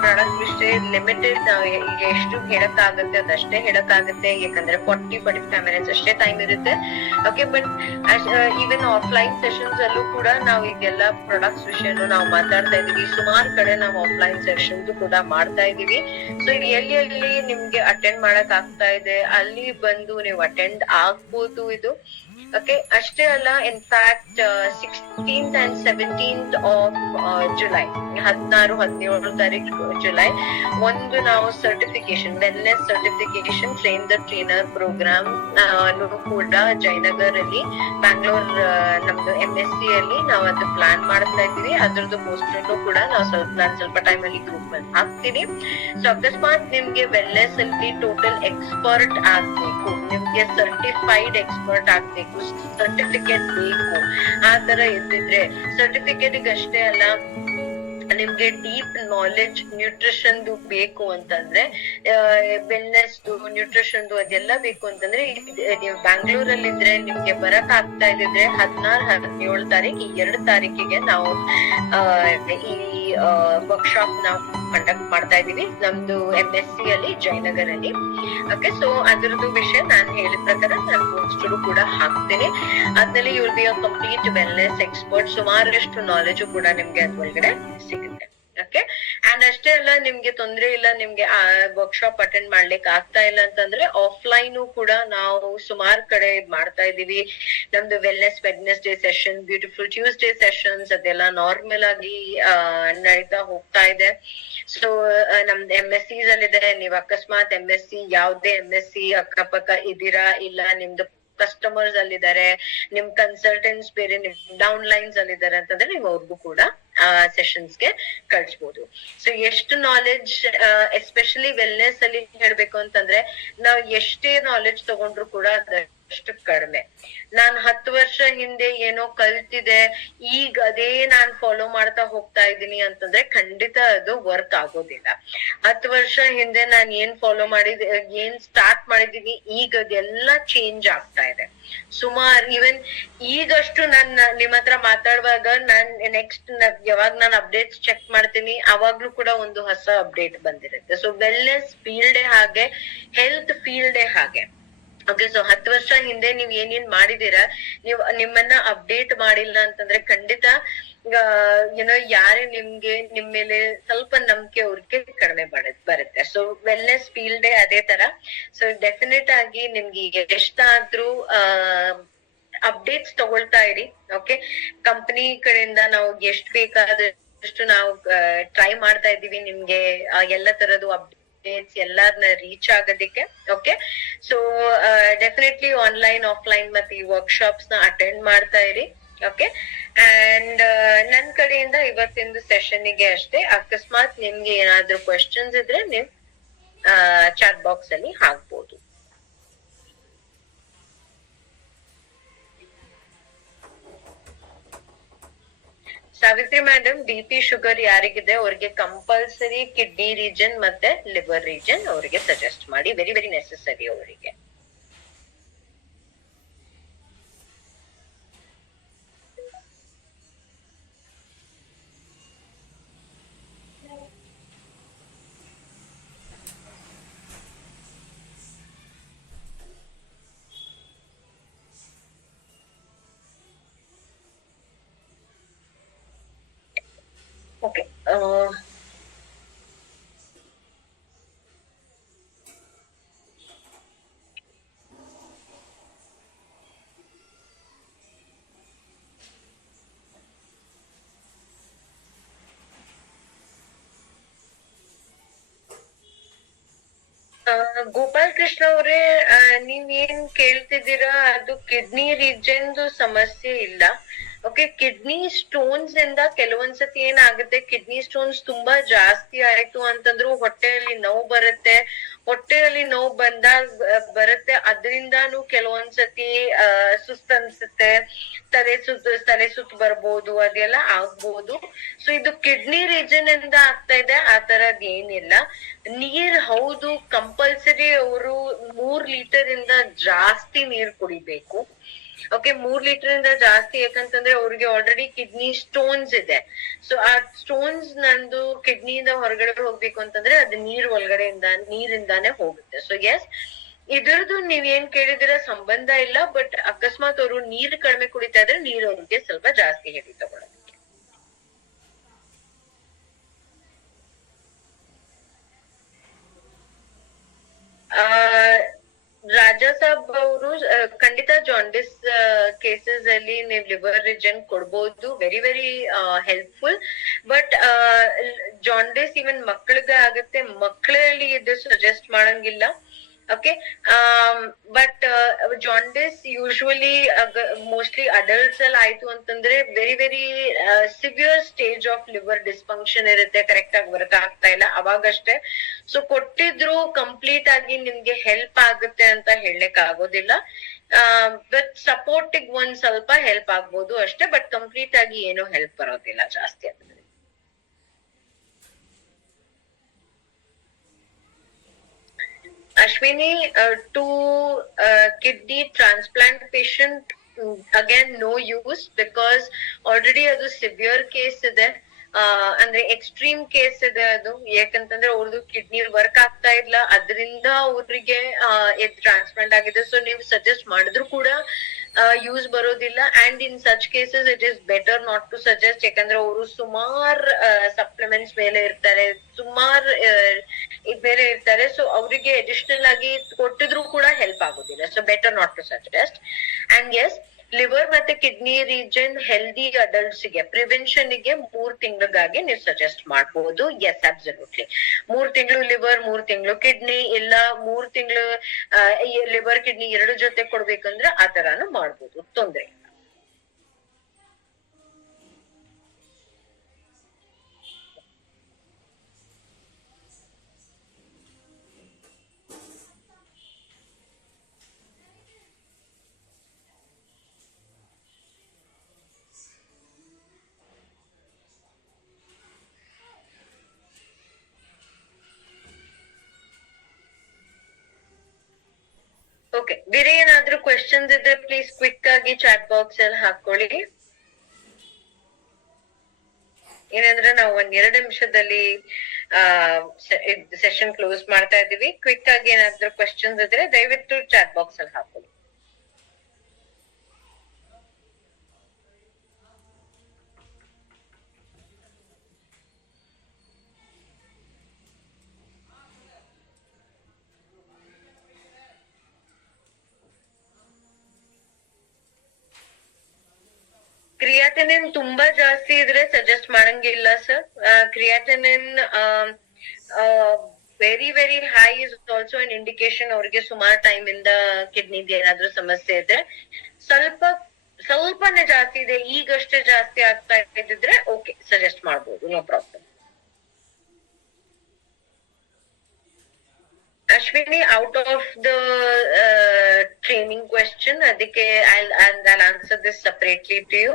ಪ್ರಾಡಕ್ಟ್ ವಿಷಯ ಲಿಮಿಟೆಡ್, ನಾವು ಎಷ್ಟು ಹೇಳಕ್ಕಾಗತ್ತೆ ಅದಷ್ಟೇ ಹೇಳಕ್ಕಾಗತ್ತೆ, ಯಾಕಂದ್ರೆ 40-45 ಮಿನಿಟ್ಸ್ ಅಷ್ಟೇ ಟೈಮ್ ಇರುತ್ತೆ. Okay, but even offline sessions ಅಲ್ಲೂ ಕೂಡ ನಾವು ಈಗೆಲ್ಲ ಪ್ರಾಡಕ್ಟ್ಸ್ ವಿಷಯನು ನಾವು ಮಾತಾಡ್ತಾ ಇದೀವಿ. ಸುಮಾರು ಕಡೆ ನಾವು ಆಫ್ಲೈನ್ ಸೆಷನ್ಸ್ ಕೂಡ ಮಾಡ್ತಾ ಇದೀವಿ. ಸೊ ಎಲ್ಲಿ ನಿಮ್ಗೆ ಅಟೆಂಡ್ ಮಾಡಕ್ ಆಗ್ತಾ ಇದೆ ಅಲ್ಲಿ ಬಂದು ನೀವು ಅಟೆಂಡ್ ಆಗ್ಬೋದು ಇದು. ಓಕೆ, ಅಷ್ಟೇ ಅಲ್ಲ, in fact 16th and 17th of July, 16-17 ತಾರೀಕು ಜುಲೈ ಒಂದು ನಾವು certification, wellness certification train the trainer programme ಕೂಡ ಜಯನಗರ್ ಅಲ್ಲಿ, ಬ್ಯಾಂಗ್ಳೂರ್ ನಮ್ದು MSc ಅಲ್ಲಿ ನಾವು ಅದು ಪ್ಲಾನ್ ಮಾಡ್ತಾ ಇದೀವಿ. ಅದ್ರದ್ದು ಪೋಸ್ಟರ್ ಕೂಡ ನಾವು ಸ್ವಲ್ಪ ಟೈಮ್ ಅಲ್ಲಿ ಗ್ರೂಪ್ ಅಲ್ಲಿ ಹಾಕ್ತೀವಿ. ಸೊ ಅಕಸ್ಮಾತ್ ನಿಮ್ಗೆ ವೆಲ್ನೆಸ್ ಅಲ್ಲಿ ಟೋಟಲ್ ಎಕ್ಸ್ಪರ್ಟ್ ಆಗ್ಬೇಕು, ನಿಮ್ಗೆ ಸರ್ಟಿಫೈಡ್ ಎಕ್ಸ್ಪರ್ಟ್ ಆಗ್ಬೇಕು, ಸರ್ಟಿಫಿಕೇಟ್ ಬೇಕು, ಆ ತರ ಇದ್ದಿದ್ರೆ ಸರ್ಟಿಫಿಕೇಟ್ ಅಷ್ಟೇ ಅಲ್ಲ, ನಿಮ್ಗೆ ಡೀಪ್ ನಾಲೆಜ್ ನ್ಯೂಟ್ರಿಷನ್ ಬೇಕು ಅಂತಂದ್ರೆ, ವೆಲ್ನೆಸ್ ನ್ಯೂಟ್ರಿಷನ್ ಅದೆಲ್ಲ ಬೇಕು ಅಂತಂದ್ರೆ, ನೀವು ಬ್ಯಾಂಗ್ಳೂರಲ್ಲಿ ಇದ್ರೆ ನಿಮ್ಗೆ ಬರಕ್ ಆಗ್ತಾ ಇದ್ರೆ 16-17 ತಾರೀಕು, ಈ 2 ತಾರೀಕಿಗೆ ನಾವು ಈ ವರ್ಕ್ಶಾಪ್ ನಾವು ಕಂಡಕ್ಟ್ ಮಾಡ್ತಾ ಇದೀವಿ ನಮ್ದು MSc ಅಲ್ಲಿ ಜಯನಗರ್ ಅಲ್ಲಿ. ಓಕೆ, ಸೊ ಅದ್ರದ್ದು ವಿಷಯ ನಾನು ಹೇಳಿದ ಪ್ರಕಾರ ನಾನು ಪೋಸ್ಟರ್ ಕೂಡ ಹಾಕ್ತೇನೆ. ಅದ್ರಲ್ಲಿ you will be a complete wellness expert. ಸುಮಾರಷ್ಟು ನಾಲೆಜ್ ಕೂಡ ನಿಮ್ಗೆ ಅದ್ರೊಳಗಡೆ ಸಿಗುತ್ತೆ. ಓಕೆ, ಅಂಡ್ ಅಷ್ಟೇ ಅಲ್ಲ, ನಿಮ್ಗೆ ತೊಂದ್ರೆ ಇಲ್ಲ, ನಿಮ್ಗೆ ಆ ವರ್ಕ್ಶಾಪ್ ಅಟೆಂಡ್ ಮಾಡ್ಲಿಕ್ಕೆ ಆಗ್ತಾ ಇಲ್ಲ ಅಂತಂದ್ರೆ ಆಫ್ಲೈನ್ ಕೂಡ ನಾವು ಸುಮಾರು ಕಡೆ ಮಾಡ್ತಾ ಇದೀವಿ. ನಮ್ದು wellness Wednesday session, beautiful Tuesday sessions ಅದೆಲ್ಲ ನಾರ್ಮಲ್ ಆಗಿ ನಡೀತಾ ಹೋಗ್ತಾ ಇದೆ. ಸೊ ನಮ್ದು MSCs ಅಲ್ಲಿದೆ. ನೀವು ಅಕಸ್ಮಾತ್ MSc ಯಾವ್ದೇ MSc ಅಕ್ಕಪಕ್ಕ ಇದೀರಾ, ಇಲ್ಲ ನಿಮ್ದು ಕಸ್ಟಮರ್ಸ್ ಅಲ್ಲಿದ್ದಾರೆ, ನಿಮ್ ಕನ್ಸಲ್ಟೆಂಟ್ಸ್ ಬೇರೆ, ನಿಮ್ ಡೌನ್ ಲೈನ್ಸ್ ಅಲ್ಲಿದ್ದಾರೆ ಅಂತಂದ್ರೆ ನೀವು ಅವ್ರಿಗೂ ಕೂಡ ಸೆಷನ್ಸ್ ಗೆ ಕಳಿಸಬಹುದು. ಸೊ ಎಷ್ಟು ನಾಲೆಡ್ಜ್, ಎಸ್ಪೆಷಲಿ ವೆಲ್ನೆಸ್ ಅಲ್ಲಿ ಹೇಳ್ಬೇಕು ಅಂತಂದ್ರೆ, ನಾವ್ ಎಷ್ಟೇ ನಾಲೆಡ್ಜ್ ತಗೊಂಡ್ರು ಕೂಡ ಅದಷ್ಟು ಕಡಿಮೆ. ನಾನ್ 10 ವರ್ಷ ಹಿಂದೆ ಏನೋ ಕಲ್ತಿದೆ, ಈಗ ಅದೇ ನಾನ್ ಫಾಲೋ ಮಾಡ್ತಾ ಹೋಗ್ತಾ ಇದ್ದೀನಿ ಅಂತಂದ್ರೆ ಖಂಡಿತ ಅದು ವರ್ಕ್ ಆಗೋದಿಲ್ಲ. 10 ವರ್ಷ ಹಿಂದೆ ನಾನ್ ಏನ್ ಫಾಲೋ ಮಾಡಿದ, ಏನ್ ಸ್ಟಾರ್ಟ್ ಮಾಡಿದೀನಿ, ಈಗ ಅದೆಲ್ಲ ಚೇಂಜ್ ಆಗ್ತಾ ಇದೆ. ಸುಮಾರು ಈವನ್ ಈಗಷ್ಟು ನಾನ್ ನಿಮ್ ಹತ್ರ ಮಾತಾಡುವಾಗ ನಾನ್ ನೆಕ್ಸ್ಟ್ ಯಾವಾಗ ನಾನು ಅಪ್ಡೇಟ್ಸ್ ಚೆಕ್ ಮಾಡ್ತೀನಿ ಅವಾಗ್ಲೂ ಕೂಡ ಒಂದು ಹೊಸ ಅಪ್ಡೇಟ್ ಬಂದಿರುತ್ತೆ. ಸೊ ವೆಲ್ನೆಸ್ ಫೀಲ್ಡೇ ಹಾಗೆ, ಹೆಲ್ತ್ ಫೀಲ್ಡೇ ಹಾಗೆ. ಓಕೆ, ಸೊ 10 ವರ್ಷ ಹಿಂದೆ ನೀವ್ ಏನೇನ್ ಮಾಡಿದೀರಾ, ನೀವ್ ನಿಮ್ಮನ್ನ ಅಪ್ಡೇಟ್ ಮಾಡಿಲ್ಲ ಅಂತಂದ್ರೆ ಖಂಡಿತ ಏನೋ ಯಾರೇ ನಿಮ್ಗೆ ನಿಮ್ ಮೇಲೆ ಸ್ವಲ್ಪ ನಂಬಿಕೆ ಅವ್ರಿಗೆ ಕಡಿಮೆ ಬರುತ್ತೆ. ಸೊ ವೆಲ್ನೆಸ್ ಫೀಲ್ಡೇ ಅದೇ ತರ. ಸೊ ಡೆಫಿನೆಟ್ ಆಗಿ ನಿಮ್ಗೆ ಎಷ್ಟಾದ್ರೂ ಅಪ್ಡೇಟ್ಸ್ ತಗೊಳ್ತಾ ಇರಿ. ಓಕೆ, ಕಂಪನಿ ಕಡೆಯಿಂದ ನಾವು ಎಷ್ಟ್ ಬೇಕಾದಷ್ಟು ನಾವು ಟ್ರೈ ಮಾಡ್ತಾ ಇದೀವಿ ನಿಮ್ಗೆ ಎಲ್ಲ ತರದ್ದು ಅಪ್ಡೇಟ್ಸ್ ಎಲ್ಲಾರನ್ನ ರೀಚ್ ಆಗೋದಿಕ್ಕೆ. Okay, so definitely online offline ಮತ್ತೆ ಈ ವರ್ಕ್ಶಾಪ್ಸ್ ನ ಅಟೆಂಡ್ ಮಾಡ್ತಾ ಇರಿ. ಓಕೆ, ಅಂಡ್ ನನ್ ಕಡೆಯಿಂದ ಇವತ್ತಿನ ಸೆಷನ್ ಗೆ ಅಷ್ಟೇ. ಅಕಸ್ಮಾತ್ ನಿಮ್ಗೆ ಏನಾದ್ರೂ ಕ್ವೆಶನ್ಸ್ ಇದ್ರೆ ನೀವು ಚಾಟ್ ಬಾಕ್ಸ್ ಅಲ್ಲಿ ಹಾಕ್ಬೋದು. ಸಾವಿತ್ರಿ ಮೇಡಮ್, BP ಶುಗರ್ ಯಾರಿಗಿದೆ ಅವ್ರಿಗೆ ಕಂಪಲ್ಸರಿ ಕಿಡ್ನಿ ರೀಜನ್ ಮತ್ತೆ ಲಿವರ್ ರೀಜನ್ ಅವರಿಗೆ ಸಜೆಸ್ಟ್ ಮಾಡಿ, ವೆರಿ ವೆರಿ ನೆಸೆಸರಿ ಅವರಿಗೆ. ಓಕೆ, ಗೋಪಾಲ್ ಕೃಷ್ಣ ಅವ್ರೆ, ನೀವ್ ಏನ್ ಕೇಳ್ತಿದ್ದೀರಾ ಅದು ಕಿಡ್ನಿ ರೀಜನ್ ಸಮಸ್ಯೆ ಇಲ್ಲ. ಓಕೆ, ಕಿಡ್ನಿ ಸ್ಟೋನ್ಸ್ ಇಂದ ಕೆಲವೊಂದ್ಸತಿ ಏನಾಗುತ್ತೆ, ಕಿಡ್ನಿ ಸ್ಟೋನ್ಸ್ ತುಂಬಾ ಜಾಸ್ತಿ ಆಯ್ತು ಅಂತಂದ್ರು ಹೊಟ್ಟೆಯಲ್ಲಿ ನೋವು ಬರುತ್ತೆ. ಹೊಟ್ಟೆಯಲ್ಲಿ ನೋವು ಬಂದಾಗ ಬರುತ್ತೆ, ಅದರಿಂದಾನು ಕೆಲವೊಂದ್ಸತಿ ಸುಸ್ತ್ ಅನ್ಸುತ್ತೆ, ತಲೆ ಸುತ್ತು ಬರ್ಬೋದು, ಅದೆಲ್ಲ ಆಗ್ಬೋದು. ಸೊ ಇದು ಕಿಡ್ನಿ ರೀಜನ್ ಇಂದ ಆಗ್ತಾ ಇದೆ, ಆ ತರದ್ ಏನಿಲ್ಲ. ನೀರ್ ಹೌದು, ಕಂಪಲ್ಸರಿ ಅವರು 3 ಲೀಟರ್ ಇಂದ ಜಾಸ್ತಿ ನೀರ್ ಕುಡಿಬೇಕು. ಓಕೆ, 3 ಲೀಟರ್ ಇಂದ ಜಾಸ್ತಿ, ಯಾಕಂತಂದ್ರೆ ಅವ್ರಿಗೆ ಆಲ್ರೆಡಿ ಕಿಡ್ನಿ ಸ್ಟೋನ್ಸ್ ಇದೆ. ಸೊ ಆ ಸ್ಟೋನ್ಸ್ ನಂದು ಕಿಡ್ನಿಯಿಂದ ಹೊರಗಡೆ ಹೋಗ್ಬೇಕು ಅಂತಂದ್ರೆ ಅದು ನೀರಿಂದಾನೇ ಹೋಗುತ್ತೆ. ಸೊ ಎಸ್, ಇದ್ರದ್ದು ನೀವೇನ್ ಕೇಳಿದಿರ ಸಂಬಂಧ ಇಲ್ಲ. ಬಟ್ ಅಕಸ್ಮಾತ್ ಅವರು ನೀರ್ ಕಡಿಮೆ ಕುಡಿತಾ ಇದ್ರೆ ನೀರು ಅವ್ರಿಗೆ ಸ್ವಲ್ಪ ಜಾಸ್ತಿ ಹೇಳಿ ತಗೊಳ್ಳೋದಕ್ಕೆ. ರಾಜಾ ಸಾಬ್ ಅವರು ಖಂಡಿತ ಜಾಂಡಿಸ್ ಕೇಸಸ್ ಅಲ್ಲಿ ನೀವು ಲಿವರ್ ರಿಜನ್ ಕೊಡ್ಬೋದು, very very helpful. But jaundice even ಮಕ್ಕಳಿಗೆ ಆಗುತ್ತೆ, ಮಕ್ಕಳಲ್ಲಿ ಇದು ಸಜೆಸ್ಟ್ ಮಾಡಂಗಿಲ್ಲ. Okay, but jaundice usually mostly adults ಅಲ್ಲಿ ಆಯ್ತು ಅಂತಂದ್ರೆ very very severe stage of liver dysfunction ಇರುತ್ತೆ, ಕರೆಕ್ಟ್ ಆಗಿ ವರ್ಕ್ ಆಗ್ತಾ ಇಲ್ಲ ಅವಾಗಷ್ಟೇ. ಸೊ ಕೊಟ್ಟಿದ್ರು ಕಂಪ್ಲೀಟ್ ಆಗಿ ನಿಮ್ಗೆ ಹೆಲ್ಪ್ ಆಗುತ್ತೆ ಅಂತ ಹೇಳಕ್ ಆಗೋದಿಲ್ಲ. ಬಟ್ ಸಪೋರ್ಟಿಗ್ ಒಂದ್ ಸ್ವಲ್ಪ ಹೆಲ್ಪ್ ಆಗ್ಬೋದು ಅಷ್ಟೇ, ಬಟ್ ಕಂಪ್ಲೀಟ್ ಆಗಿ ಏನು ಹೆಲ್ಪ್ ಬರೋದಿಲ್ಲ ಜಾಸ್ತಿ ಅಂತ. Ashwini, to kidney transplant patient, again no use, because already ಅದು ಸಿವಿಯರ್ ಕೇಸ್ ಇದೆ. ಅಂದ್ರೆ ಎಕ್ಸ್ಟ್ರೀಮ್ ಕೇಸ್ ಇದೆ ಅದು, ಯಾಕಂತಂದ್ರೆ ಅವ್ರದ್ದು ಕಿಡ್ನಿ ವರ್ಕ್ ಆಗ್ತಾ ಇಲ್ಲ, ಅದರಿಂದ ಅವ್ರಿಗೆ ಟ್ರಾನ್ಸ್ಪ್ಲಾಂಟ್ ಆಗಿದೆ. ಸೊ ನೀವು ಸಜೆಸ್ಟ್ ಮಾಡಿದ್ರು ಕೂಡ ಯೂಸ್ ಬರೋದಿಲ್ಲ. And in such cases it is better not to suggest, ಯಾಕಂದ್ರೆ ಅವರು ಸುಮಾರ್ ಸಪ್ಲಿಮೆಂಟ್ಸ್ ಮೇಲೆ ಇರ್ತಾರೆ, ಸುಮಾರ್ ಬೇರೆ ಇರ್ತಾರೆ. ಸೊ ಅವರಿಗೆ ಅಡಿಷನಲ್ ಆಗಿ ಕೊಟ್ಟಿದ್ರು ಕೂಡ ಹೆಲ್ಪ್ ಆಗೋದಿಲ್ಲ. So better not to suggest. And as, liver ಮತ್ತೆ ಕಿಡ್ನಿ ರೀಜನ್ ಹೆಲ್ದಿ ಅಡಲ್ಟ್ಸ್ ಗೆ ಪ್ರಿವೆನ್ಷನ್ ಗೆ 3 ತಿಂಗಳಿಗಾಗಿ ನೀವು ಸಜೆಸ್ಟ್ ಮಾಡಬಹುದು. ಎಸ್, ಅಬ್ಸಲ್ಯೂಟ್ಲಿ 3 ತಿಂಗಳು ಲಿವರ್, 3 ತಿಂಗಳು ಕಿಡ್ನಿ, ಇಲ್ಲ 3 ತಿಂಗಳು ಲಿವರ್ ಕಿಡ್ನಿ 2 ಜೊತೆ ಕೊಡ್ಬೇಕಂದ್ರೆ ಆ ತರಾನು ಮಾಡ್ಬೋದು, ತೊಂದ್ರೆ ಇಲ್ಲ. ಓಕೆ, ಬೇರೆ ಏನಾದ್ರೂ ಕ್ವೆಶನ್ಸ್ ಇದ್ರೆ ಪ್ಲೀಸ್ ಕ್ವಿಕ್ ಆಗಿ ಚಾಟ್ ಬಾಕ್ಸ್ ಅಲ್ಲಿ ಹಾಕೊಳ್ಳಿ. ಏನಂದ್ರೆ ನಾವು 2 ನಿಮಿಷದಲ್ಲಿ ಸೆಷನ್ ಕ್ಲೋಸ್ ಮಾಡ್ತಾ ಇದೀವಿ. ಕ್ವಿಕ್ ಆಗಿ ಏನಾದ್ರೂ ಕ್ವೆಶನ್ಸ್ ಇದ್ರೆ ದಯವಿಟ್ಟು ಚಾಟ್ ಬಾಕ್ಸ್ ಅಲ್ಲಿ ಹಾಕೊಳ್ಳಿ. ಕ್ರಿಯಾಟಿನಿನ್ ತುಂಬಾ ಜಾಸ್ತಿ ಇದ್ರೆ ಸಜೆಸ್ಟ್ ಮಾಡಂಗಿಲ್ಲ sir. Creatinine very very high is also an indication ಅವ್ರಿಗೆ ಸುಮಾರು ಟೈಮ್ ಇಂದ ಕಿಡ್ನಿಗೆ ಏನಾದ್ರೂ ಸಮಸ್ಯೆ ಇದ್ರೆ. ಸ್ವಲ್ಪನೇ ಜಾಸ್ತಿ ಇದೆ, ಈಗಷ್ಟೇ ಜಾಸ್ತಿ ಆಗ್ತಾ ಇದ್ದಿದ್ರೆ ಓಕೆ ಸಜೆಸ್ಟ್ ಮಾಡ್ಬೋದು, no problem. Ashwini, out of the training question, adike I'll answer this separately to you.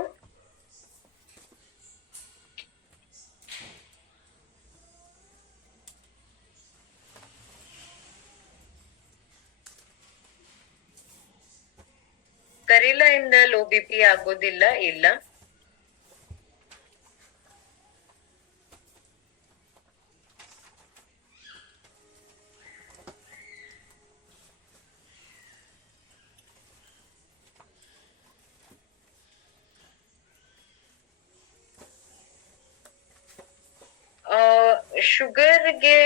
Karela in the low BP agodilla illa. ಶುಗರ್ಗೆ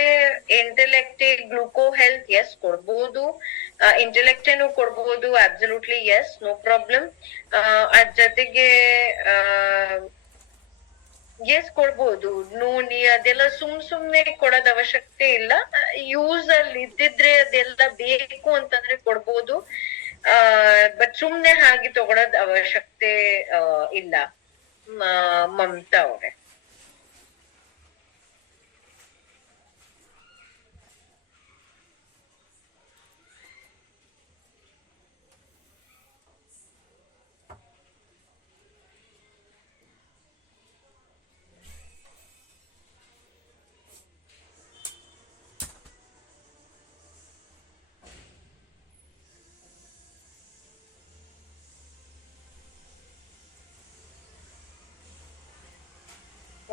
ಇಂಟೆಲೆಕ್ಟ್ ಗ್ಲೂಕೋ ಹೆಲ್ತ್ ಎಸ್ ಕೊಡ್ಬೋದು, ಇಂಟೆಲೆಕ್ಟೇನು ಕೊಡ್ಬೋದು, ಅಬ್ಸಲ್ಯೂಟ್ಲಿ ಎಸ್, ನೋ ಪ್ರಾಬ್ಲಮ್. ಅದ್ ಜೊತೆಗೆ ಎಸ್ ಕೊಡ್ಬೋದು. ನೂನಿ ಅದೆಲ್ಲ ಸುಮ್ನೆ ಕೊಡೋದ್ ಅವಶ್ಯಕತೆ ಇಲ್ಲ. ಯೂಸ್ ಅಲ್ಲಿ ಇದ್ದಿದ್ರೆ ಅದೆಲ್ಲ ಬೇಕು ಅಂತಂದ್ರೆ ಕೊಡ್ಬೋದು. ಬಟ್ ಸುಮ್ನೆ ಹಾಗೆ ತಗೊಳೋದ್ ಅವಶ್ಯಕತೆ ಇಲ್ಲ ಮಮತಾ ಅವ್ರೆ.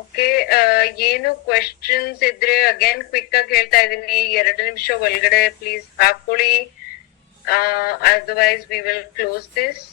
ಓಕೆ, ಏನು ಕ್ವೆಶನ್ಸ್ ಇದ್ರೆ ಅಗೇನ್ ಕ್ವಿಕ್ ಆಗಿ ಹೇಳ್ತಾ ಇದೀನಿ, 2 ನಿಮಿಷ ಒಳಗಡೆ ಪ್ಲೀಸ್ ಹಾಕೊಳ್ಳಿ, otherwise we will close this.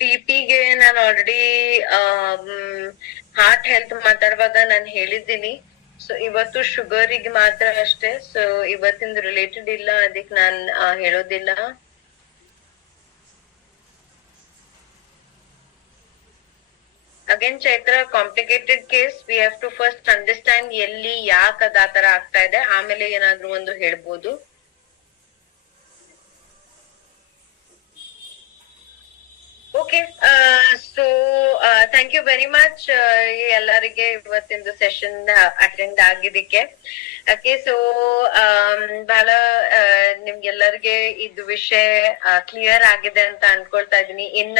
BP ಗೆ ನಾನು ಆಲ್ರೆಡಿ ಹಾರ್ಟ್ ಹೆಲ್ತ್ ಮಾತಾಡುವಾಗ ನಾನು ಹೇಳಿದ್ದೀನಿ. ಸೊ ಇವತ್ತು ಶುಗರಿಗೆ ಮಾತ್ರ ಅಷ್ಟೇ, ಸೊ ಇವತ್ತಿಂದ ರಿಲೇಟೆಡ್ ಇಲ್ಲ, ಅದಕ್ಕೆ ನಾನ್ ಹೇಳೋದಿಲ್ಲ. Again Chaitra, complicated case, we have to first understand ಎಲ್ಲಿ ಯಾಕೆ ಅದ್ ಆತರ ಆಗ್ತಾ ಇದೆ, ಆಮೇಲೆ ಏನಾದ್ರು ಒಂದು ಹೇಳ್ಬೋದು. Okay, so thank you very much ಎಲ್ಲರಿಗೆ ಇವತ್ತಿಂದು ಸೆಷನ್ ಅಟೆಂಡ್ ಆಗಿದ್ದಕ್ಕೆ. ಓಕೆ, ಸೊ ಬಹಳ ನಿಮ್ಗೆಲ್ಲರಿಗೆ ಇದು ವಿಷಯ ಕ್ಲಿಯರ್ ಆಗಿದೆ ಅಂತ ಅನ್ಕೊಳ್ತಾ ಇದೀನಿ. ಇನ್ನ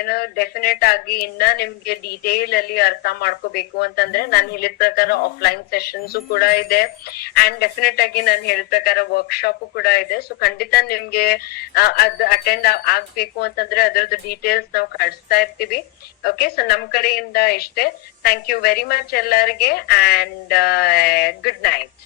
ಏನೋ ಡೆಫಿನೆಟ್ ಆಗಿ ಇನ್ನ ನಿಮ್ಗೆ ಡೀಟೇಲ್ ಅಲ್ಲಿ ಅರ್ಥ ಮಾಡ್ಕೋಬೇಕು ಅಂತಂದ್ರೆ ನಾನು ಹೇಳಿದ ಪ್ರಕಾರ ಆಫ್ಲೈನ್ ಸೆಷನ್ಸ್ ಕೂಡ ಇದೆ, ಅಂಡ್ ಡೆಫಿನೆಟ್ ಆಗಿ ನಾನು ಹೇಳಿದ ಪ್ರಕಾರ ವರ್ಕ್ಶಾಪ್ ಕೂಡ ಇದೆ. ಸೊ ಖಂಡಿತ ನಿಮ್ಗೆ ಅದ್ ಅಟೆಂಡ್ ಆಗ್ಬೇಕು ಅಂತಂದ್ರೆ ಅದರದ್ದು ಡೀಟೇಲ್ಸ್ ನಾವು ಕಳಿಸ್ತಾ ಇರ್ತೀವಿ. ಓಕೆ, ಸೊ ನಮ್ ಕಡೆಯಿಂದ ಇಷ್ಟೇ. ಥ್ಯಾಂಕ್ ಯು ವೆರಿ ಮಚ್ ಎಲ್ಲರಿಗೆ, ಅಂಡ್ ಗುಡ್ ನೈಟ್.